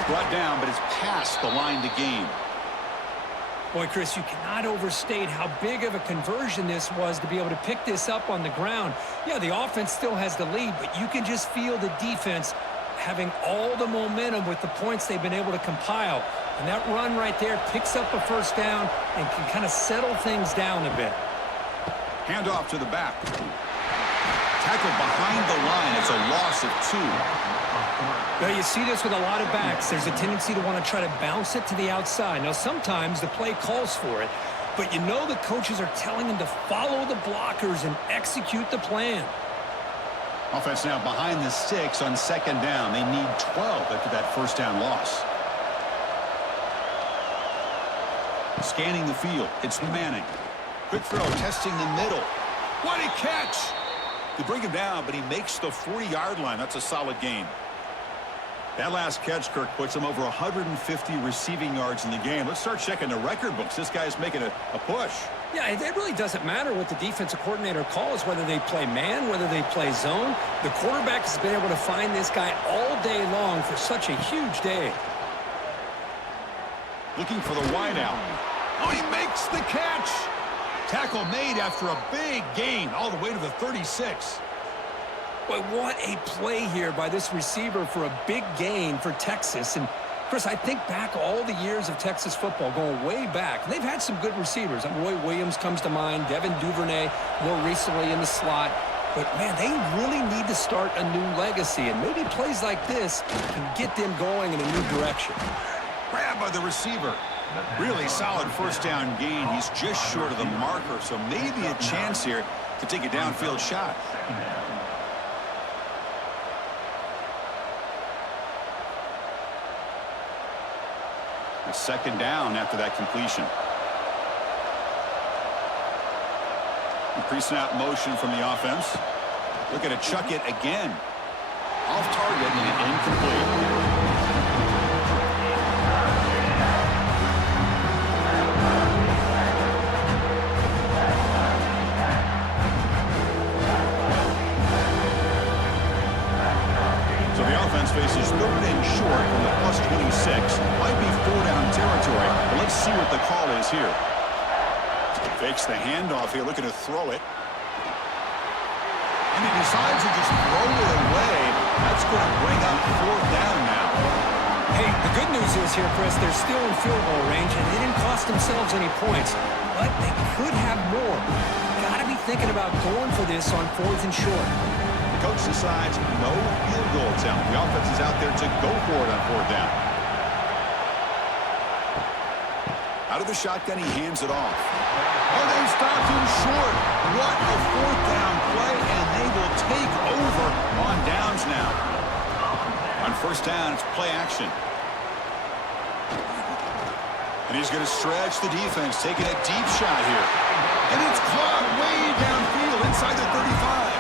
Brought down, but it's past the line to gain. Boy, Chris, you cannot overstate how big of a conversion this was to be able to pick this up on the ground. Yeah, the offense still has the lead, but you can just feel the defense having all the momentum with the points they've been able to compile. And that run right there picks up a first down and can kind of settle things down a bit. Handoff to the back. Tackled behind the line. It's a loss of 2. Well, you see this with a lot of backs. There's a tendency to want to try to bounce it to the outside. Now, sometimes the play calls for it, but you know the coaches are telling them to follow the blockers and execute the plan. Offense now behind the sticks on second down. They need 12 after that first down loss. Scanning the field. It's Manning. Quick throw, testing the middle. What a catch! They bring him down, but he makes the 40-yard line. That's a solid gain. That last catch, Kirk, puts him over 150 receiving yards in the game. Let's start checking the record books. This guy's making a push. Yeah, it really doesn't matter what the defensive coordinator calls, whether they play man, whether they play zone. The quarterback has been able to find this guy all day long for such a huge day. Looking for the wideout. Oh, he makes the catch. Tackle made after a big gain all the way to the 36. Boy, what a play here by this receiver for a big gain for Texas. And Chris, I think back all the years of Texas football, going way back. They've had some good receivers. Roy Williams comes to mind, Devin Duvernay more recently in the slot. But, man, they really need to start a new legacy. And maybe plays like this can get them going in a new direction. Grab by the receiver. Really solid first down gain. He's just short of the marker, so maybe a chance here to take a downfield shot. A second down after that completion. Pre-snap motion from the offense. Looking to chuck it again. Off target and incomplete. So the offense faces third and short from the +26. Might be 4-down territory, but let's see what the call is here. Fakes the handoff here, looking to throw it. And he decides to just throw it away. That's going to bring up 4th down now. Hey, the good news is here, Chris, they're still in field goal range, and they didn't cost themselves any points. But they could have more. Got to be thinking about going for this on 4th and short. The coach decides no field goal attempt. The offense is out there to go for it on 4th down. Out of the shotgun, he hands it off. Oh, they stopped him short. What a 4th down play, and they will take over on downs now. On 1st down, it's play action. And he's going to stretch the defense, taking a deep shot here. And it's caught way downfield inside the 35.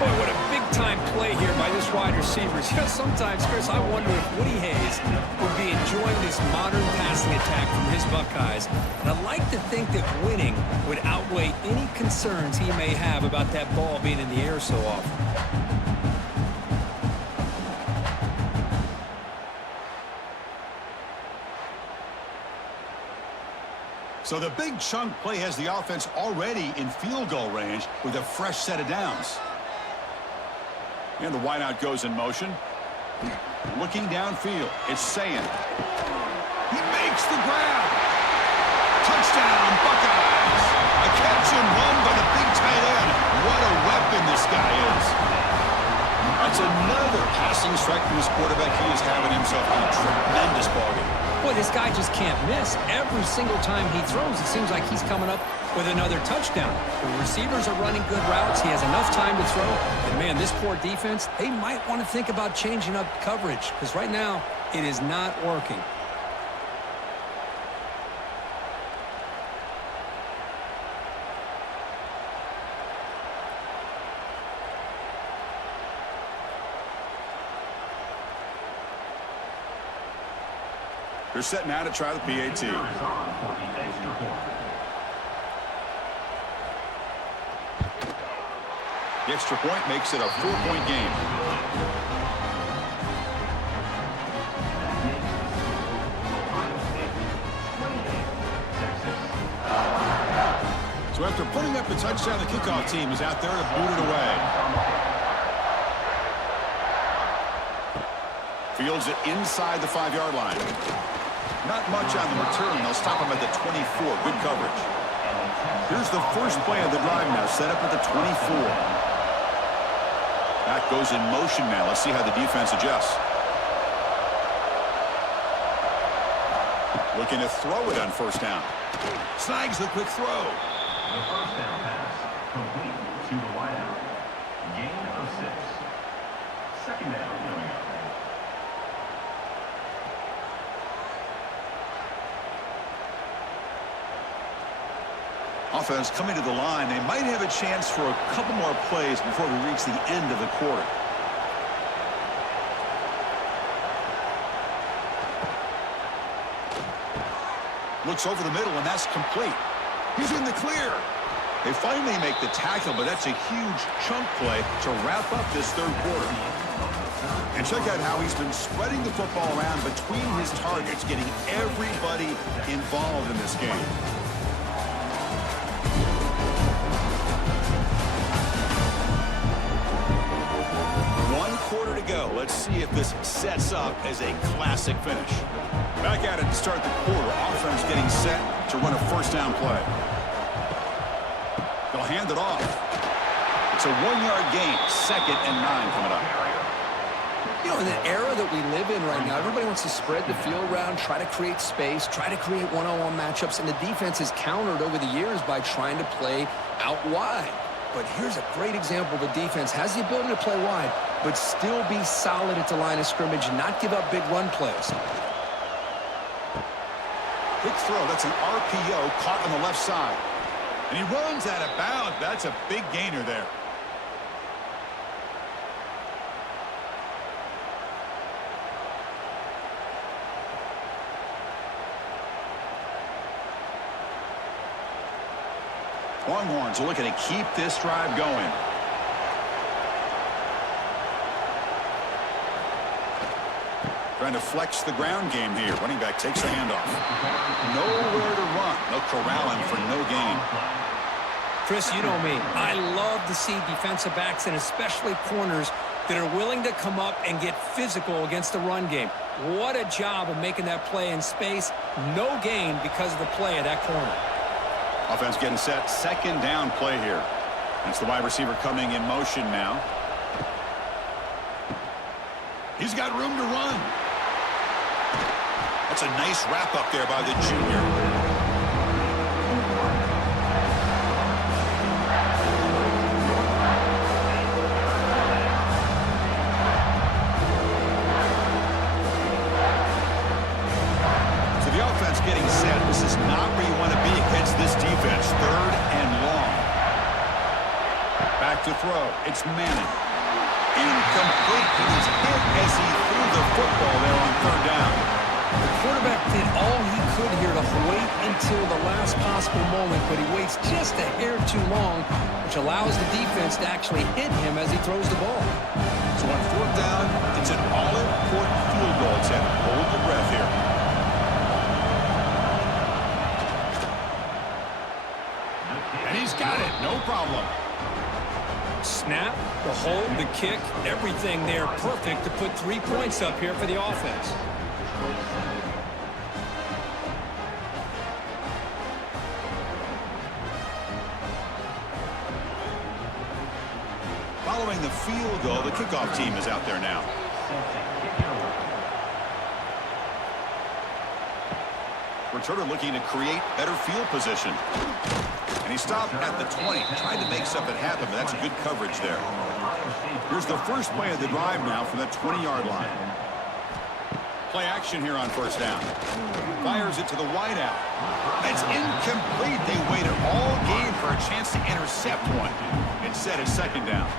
Boy, what a big-time play here by this wide receiver. You know, sometimes, Chris, I wonder if Woody Hayes would be enjoying this modern passing attack from his Buckeyes. And I'd like to think that winning would outweigh any concerns he may have about that ball being in the air so often. So the big chunk play has the offense already in field goal range with a fresh set of downs. And the wideout goes in motion. Looking downfield, it's Sayin. He makes the grab. Touchdown, Buckeyes. A catch and run by the big tight end. What a weapon this guy is. That's another passing strike from his quarterback. He is having himself a tremendous ballgame. Boy, this guy just can't miss. Every single time he throws, it seems like he's coming up with another touchdown. The receivers are running good routes. He has enough time to throw. And, man, this poor defense, they might want to think about changing up coverage because right now it is not working. They're set now to try the PAT. The extra point makes it a 4-point game. So after putting up the touchdown, the kickoff team is out there to boot it away. Fields it inside the 5-yard line. Not much on the return. They'll stop him at the 24. Good coverage. Here's the first play of the drive now, set up at the 24. That goes in motion now. Let's see how the defense adjusts. Looking to throw it on 1st down. Snags the quick throw. The 1st down pass complete to the wideout. Gain of 6. 2nd down. Offense coming to the line. They might have a chance for a couple more plays before we reach the end of the quarter. Looks over the middle, and that's complete. He's in the clear. They finally make the tackle, but that's a huge chunk play to wrap up this 3rd quarter. And check out how he's been spreading the football around between his targets, getting everybody involved in this game. this sets up as a classic finish. Back at it to start the quarter. Offense getting set to run a first down play. They'll hand it off. It's a 1-yard gain. 2nd and 9 coming up. You know, in the era that we live in right now, everybody wants to spread the field around, try to create space, try to create one-on-one matchups, and the defense has countered over the years by trying to play out wide. But here's a great example. The defense has the ability to play wide, but still be solid at the line of scrimmage and not give up big run plays. Quick throw. That's an RPO caught on the left side. And he runs out of bounds. That's a big gainer there. Longhorns are looking to keep this drive going. Trying to flex the ground game here. Running back takes the handoff. Nowhere to run. They'll corral him for no gain. Chris, you know me. I love to see defensive backs and especially corners that are willing to come up and get physical against the run game. What a job of making that play in space. No gain because of the play of that corner. Offense getting set. 2nd down play here. That's the wide receiver coming in motion now. He's got room to run. That's a nice wrap up there by the junior. So the offense getting set. This is not where you want to be against this defense. 3rd and long. Back to throw. It's Manning. Incomplete. He was hit as he threw the football there on 3rd down. The quarterback did all he could here to wait until the last possible moment, but he waits just a hair too long, which allows the defense to actually hit him as he throws the ball. So on 4th down, it's an all-important field goal attempt. Hold your breath here. And he's got it. No problem. Snap, the hold, the kick, everything there perfect to put 3 points up here for the offense. Following the field goal, the kickoff team is out there now. Returner looking to create better field position. And he stopped at the 20, tried to make something happen, but that's good coverage there. Here's the first play of the drive now from the 20-yard line. Play action here on 1st down. Fires it to the wideout. It's incomplete. They waited all game for a chance to intercept one. Instead, it's 2nd down.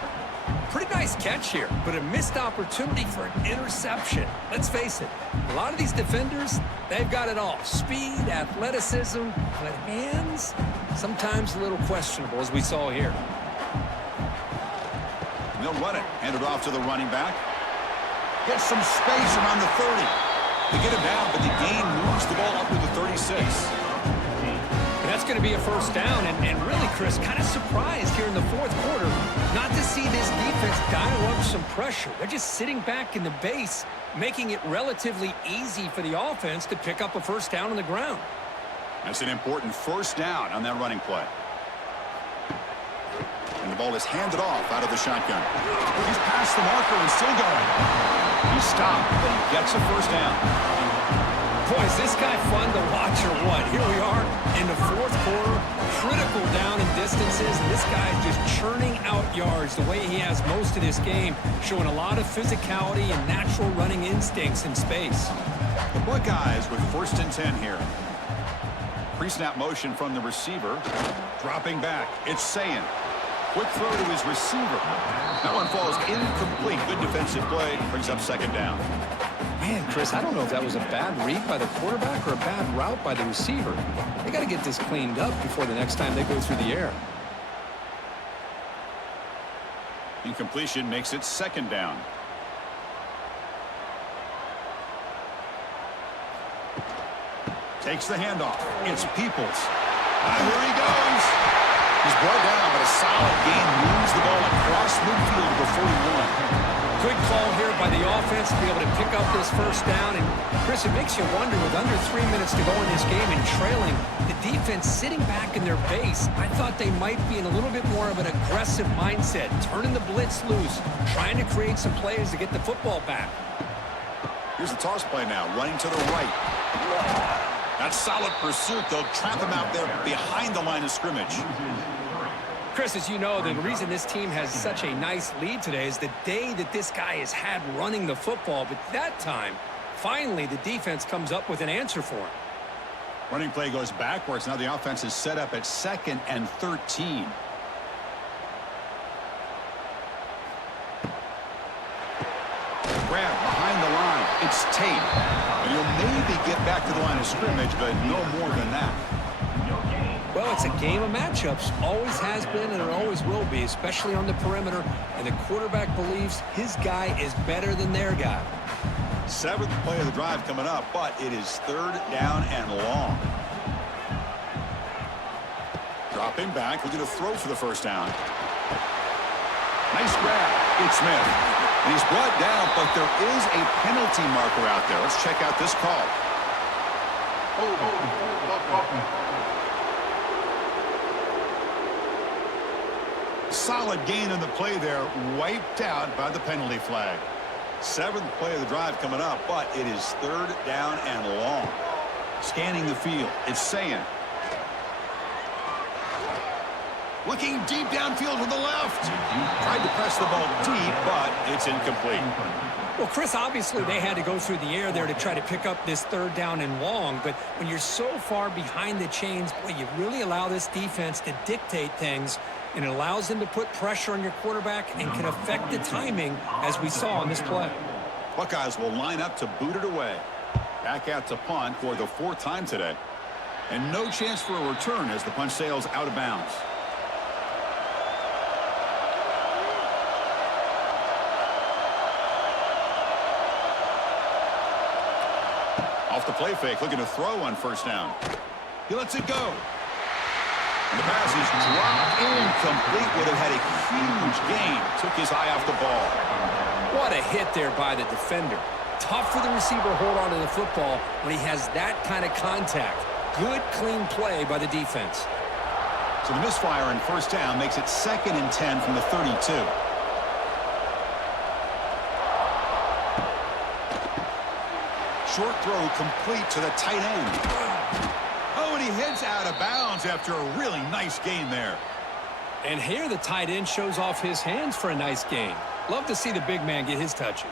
Pretty nice catch here, but a missed opportunity for an interception. Let's face it, a lot of these defenders, they've got it all. Speed, athleticism, but hands, sometimes a little questionable, as we saw here. They'll run it. Hand it off to the running back. Gets some space around the 30. They get him down, but the gain moves the ball up to the 36. And that's going to be a 1st down, and really, Chris, kind of surprised here in the 4th quarter not to see this defense dial up some pressure. They're just sitting back in the base, making it relatively easy for the offense to pick up a 1st down on the ground. That's an important 1st down on that running play. And the ball is handed off out of the shotgun. He's past the marker and still going. He's stopped, but he gets a 1st down. Boy, is this guy fun to watch or what? Here we are in the 4th quarter, critical down in distances, and this guy is just churning out yards the way he has most of this game, showing a lot of physicality and natural running instincts in space. The Buckeyes with 1st and 10 here. Pre-snap motion from the receiver. Dropping back. It's Sayin. Quick throw to his receiver. That one falls incomplete. Good defensive play. Brings up 2nd down. Man, Chris, I don't know if that was a bad read by the quarterback or a bad route by the receiver. They got to get this cleaned up before the next time they go through the air. Incompletion makes it 2nd down. Takes the handoff. It's Peoples. Here he goes. He's brought down, but a solid gain moves the ball across midfield to the 41. Good call here by the offense to be able to pick up this first down. And, Chris, it makes you wonder, with under 3 minutes to go in this game and trailing, the defense sitting back in their base, I thought they might be in a little bit more of an aggressive mindset, turning the blitz loose, trying to create some plays to get the football back. Here's the toss play now, running to the right. That's solid pursuit. They'll trap him out there behind the line of scrimmage. Chris, as you know, the reason this team has such a nice lead today is the day that this guy has had running the football. But that time, finally, the defense comes up with an answer for him. Running play goes backwards. Now the offense is set up at 2nd and 13. Grab behind the line. It's Tate. And he'll maybe get back to the line of scrimmage, but no more than that. Well, it's a game of matchups. Always has been and it always will be, especially on the perimeter. And the quarterback believes his guy is better than their guy. 7th play of the drive coming up, but it is 3rd down and long. Dropping back, looking to throw for the first down. Nice grab. It's Smith. And he's brought down, but there is a penalty marker out there. Let's check out this call. Solid gain in the play there, wiped out by the penalty flag. 7th play of the drive coming up, but it is 3rd down and long. Scanning the field, it's saying. Looking deep downfield to the left. Tried to press the ball deep, but it's incomplete. Well, Chris, obviously they had to go through the air there to try to pick up this 3rd down and long, but when you're so far behind the chains, boy, you really allow this defense to dictate things, and it allows them to put pressure on your quarterback and can affect the timing, as we saw on this play. Buckeyes will line up to boot it away. Back out to punt for the 4th time today. And no chance for a return as the punt sails out of bounds. Off the play fake, looking to throw on first down. He lets it go. And the pass is dropped incomplete. Would have had a huge gain. Took his eye off the ball. What a hit there by the defender. Tough for the receiver to hold on to the football when he has that kind of contact. Good, clean play by the defense. So the misfire in first down makes it 2nd and 10 from the 32. Short throw complete to the tight end. Oh, and he heads out of bounds after a really nice gain there. And here the tight end shows off his hands for a nice gain. Love to see the big man get his touches.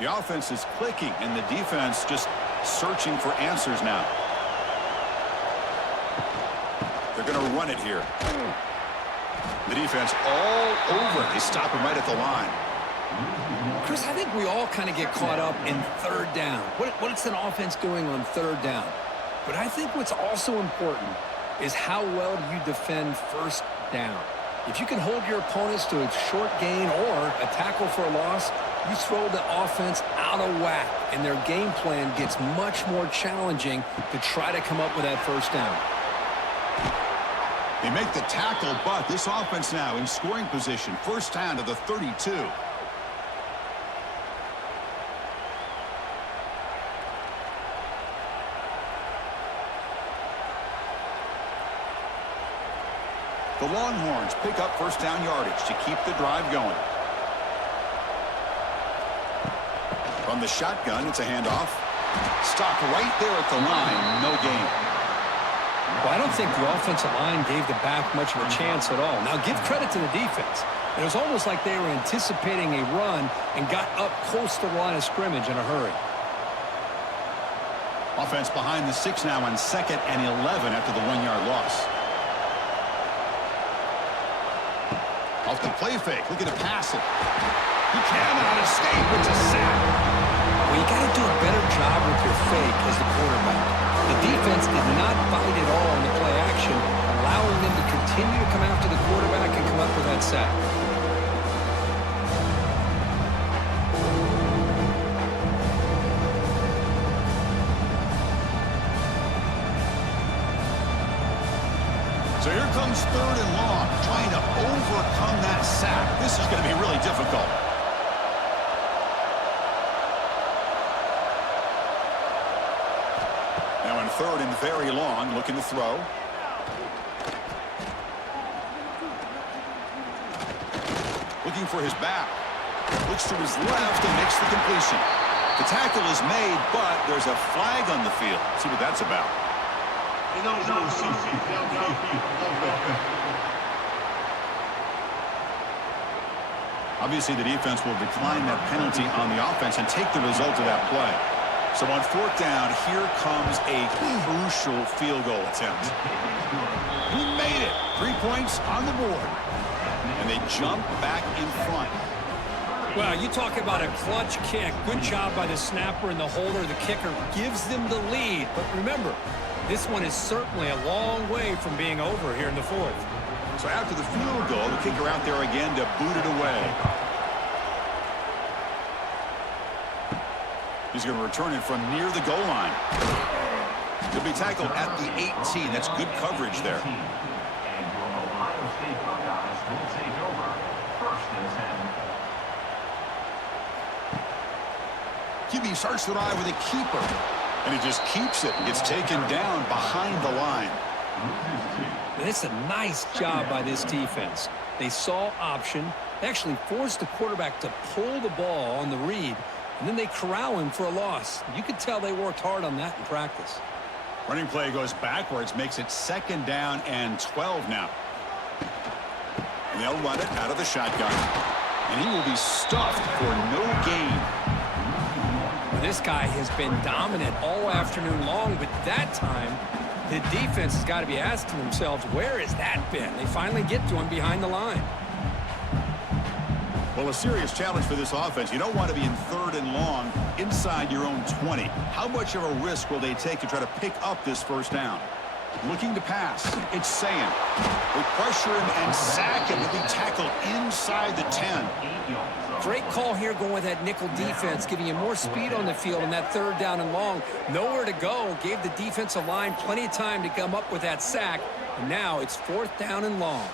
The offense is clicking, and the defense just searching for answers now. They're going to run it here. The defense all over it. They stop him right at the line. Chris, I think we all kind of get caught up in 3rd down. What's an offense doing on 3rd down? But I think what's also important is how well do you defend first down. If you can hold your opponents to a short gain or a tackle for a loss, you throw the offense out of whack, and their game plan gets much more challenging to try to come up with that first down. They make the tackle, but this offense now in scoring position. First down to the 32. The Longhorns pick up first down yardage to keep the drive going. From the shotgun, it's a handoff. Stopped right there at the line. No gain. Well, I don't think the offensive line gave the back much of a chance at all. Now, give credit to the defense. It was almost like they were anticipating a run and got up close to the line of scrimmage in a hurry. Offense behind the 6 now on 2nd and 11 after the 1-yard loss. Off the play fake, looking to pass it. He cannot escape. It's a sack. Well, you got to do a better job with your fake as the quarterback. The defense did not bite at all in the play action, allowing them to So here comes 3rd and long, trying to overcome that sack. This is going to be really difficult. Now in 3rd and very long, looking to throw. Looking for his back. Looks to his left and makes the completion. The tackle is made, but there's a flag on the field. Let's see what that's about. Obviously, the defense will decline that penalty on the offense and take the result of that play. So on 4th down, here comes a crucial field goal attempt. He made it. 3 points on the board. And they jump back in front. Well, you talk about a clutch kick. Good job by the snapper and the holder. The kicker gives them the lead. But remember, this one is certainly a long way from being over here in the 4th. So after the field goal, the kicker out there again to boot it away. He's going to return it from near the goal line. He'll be tackled at the 18. That's good coverage there. And your Ohio State Buckeyes will take over 1st and 10. QB starts the drive with a keeper. And he just keeps it. Gets taken down behind the line. It's a nice job by this defense. They saw option. They actually forced the quarterback to pull the ball on the read, and then they corral him for a loss. You could tell they worked hard on that in practice. Running play goes backwards, makes it 2nd down and 12 now. And they'll run it out of the shotgun. And he will be stuffed for no gain. This guy has been dominant all afternoon long, but that time, the defense has got to be asking themselves, where has that been? They finally get to him behind the line. Well, a serious challenge for this offense. You don't want to be in 3rd and long inside your own 20. How much of a risk will they take to try to pick up this 1st down? Looking to pass. It's Sayin. They pressure him and sack him. He'll be tackled inside the 10. Great call here going with that nickel defense, giving you more speed on the field in that 3rd down and long. Nowhere to go. Gave the defensive line plenty of time to come up with that sack. And now it's 4th down and long.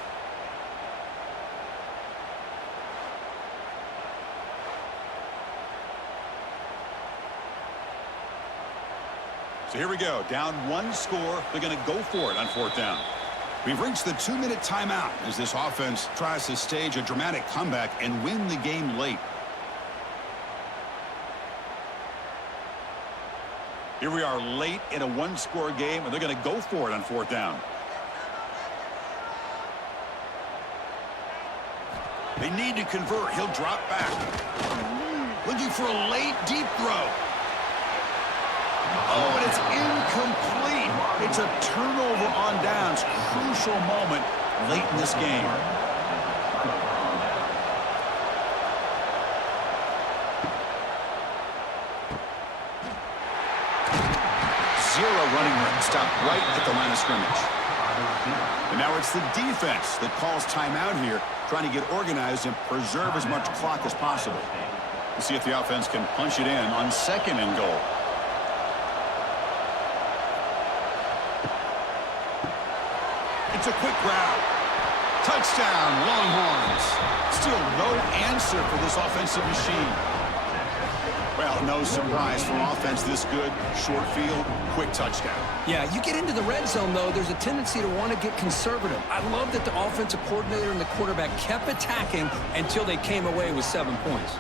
So here we go. Down 1 score. They're going to go for it on 4th down. We've reached the 2-minute timeout as this offense tries to stage a dramatic comeback and win the game late. Here we are late in a 1-score game, and they're going to go for it on 4th down. They need to convert. He'll drop back. Looking for a late deep throw. Oh, and it's incomplete. It's a turnover on downs. Crucial moment late in this game. Zero running room. Stopped right at the line of scrimmage. And now it's the defense that calls timeout here, trying to get organized and preserve as much clock as possible. We'll see if the offense can punch it in on 2nd and goal. It's a quick grab. Touchdown, Longhorns. Still no answer for this offensive machine. Well, no surprise for offense this good. Short field, quick touchdown. Yeah, you get into the red zone, though, there's a tendency to want to get conservative. I love that the offensive coordinator and the quarterback kept attacking until they came away with 7 points.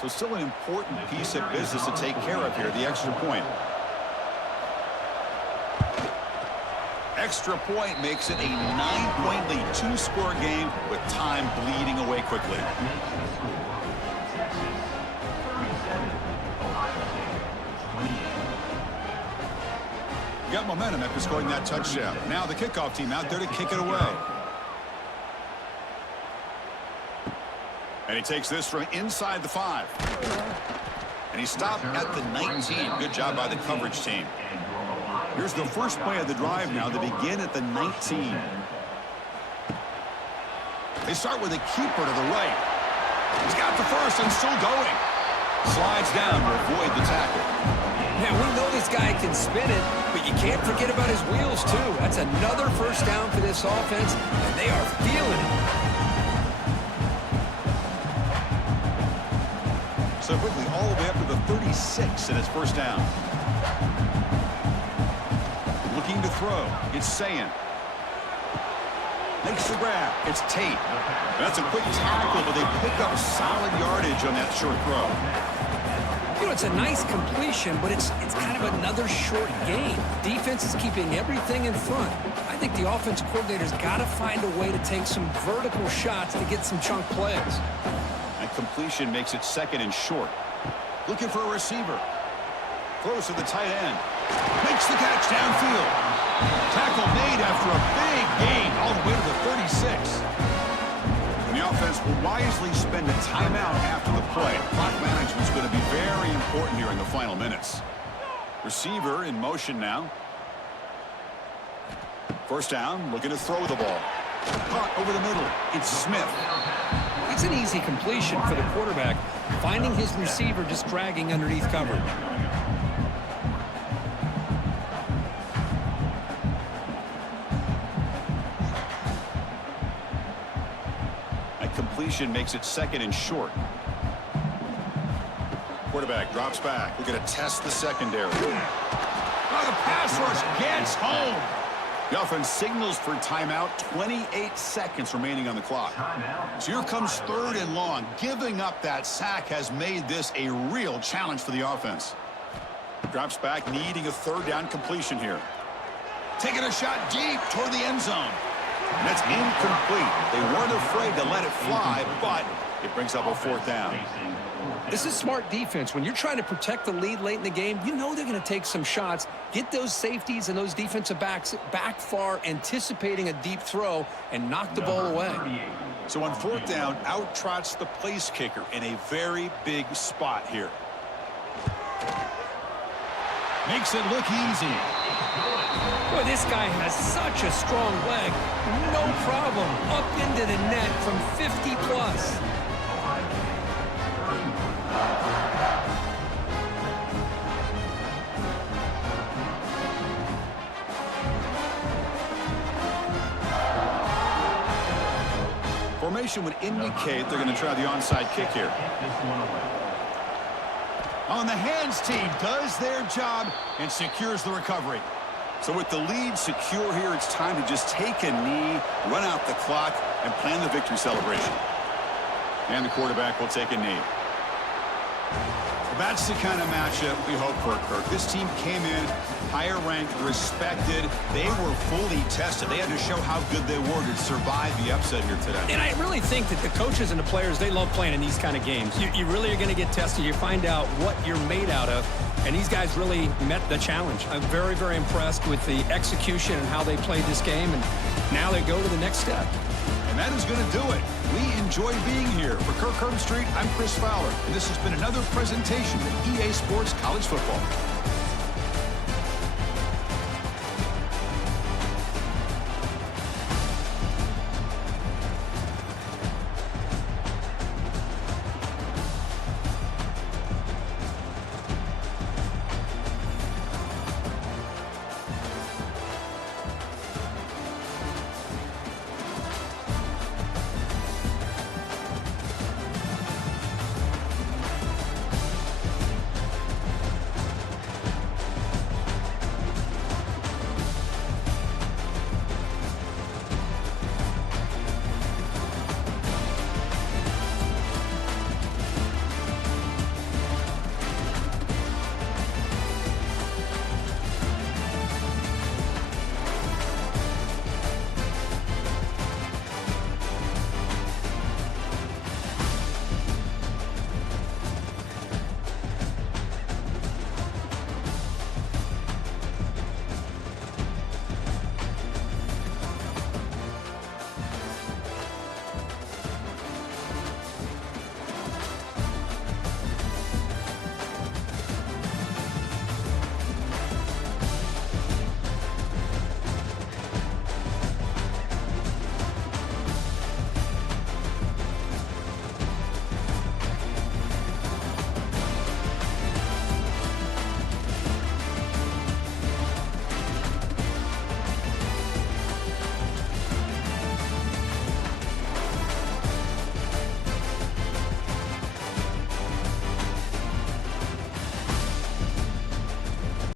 So still an important piece of business to take care of here, the extra point. Extra point makes it a 9-point lead, 2-score game with time bleeding away quickly. Got momentum after scoring that touchdown. Now the kickoff team out there to kick it away. And he takes this from inside the 5. And And he stopped at the 19. Good job by the coverage team. Here's the first play of the drive now. They begin at the 19. They start with a keeper to the right. He's got the first and still going. Slides down to avoid the tackle. Yeah, we know this guy can spin it, but you can't forget about his wheels, too. That's another first down for this offense, and they are feeling it. So quickly, all the way up to the 36 in his first down. Looking to throw. It's Sayin. Makes the grab. It's Tate. That's a quick tackle, but they pick up solid yardage on that short throw. You know, it's a nice completion, but it's kind of another short game. Defense is keeping everything in front. I think the offensive coordinator's got to find a way to take some vertical shots to get some chunk plays. And completion makes it second and short. Looking for a receiver. Throws to the tight end. Makes the catch downfield. Tackle made after a big gain all the way to the 36. And the offense will wisely spend a timeout after the play. Clock management is going to be very important here in the final minutes. Receiver in motion now. First down, looking to throw the ball. Caught over the middle. It's Smith. It's an easy completion for the quarterback, finding his receiver just dragging underneath coverage. Completion makes it second and short. Quarterback drops back. We're going to test the secondary. Oh, the pass rush gets home. The offense signals for timeout. 28 seconds remaining on the clock. So here comes third and long. Giving up that sack has made this a real challenge for the offense. Drops back, needing a third down completion here. Taking a shot deep toward the end zone. And that's incomplete. They weren't afraid to let it fly, but it brings up a fourth down. This is smart defense. When you're trying to protect the lead late in the game, you know they're going to take some shots, get those safeties and those defensive backs back far, anticipating a deep throw, and knock the ball away. So on fourth down, out trots the place kicker in a very big spot here. Makes it look easy. Boy, this guy has such a strong leg. No problem. Up into the net from 50 plus. Formation would indicate they're going to try the onside kick here. On the hands team does their job and secures the recovery. So with the lead secure here, it's time to just take a knee, run out the clock, and plan the victory celebration. And the quarterback will take a knee. That's the kind of matchup we hope for, Kirk. This team came in higher ranked, respected. They were fully tested. They had to show how good they were to survive the upset here today. And I really think that the coaches and the players, they love playing in these kind of games. You really are going to get tested. You find out what you're made out of. And these guys really met the challenge. I'm very, very impressed with the execution and how they played this game. And now they go to the next step. And that is going to do it. We enjoy being here. For Kirk Herbstreit, I'm Chris Fowler. And this has been another presentation of EA Sports College Football.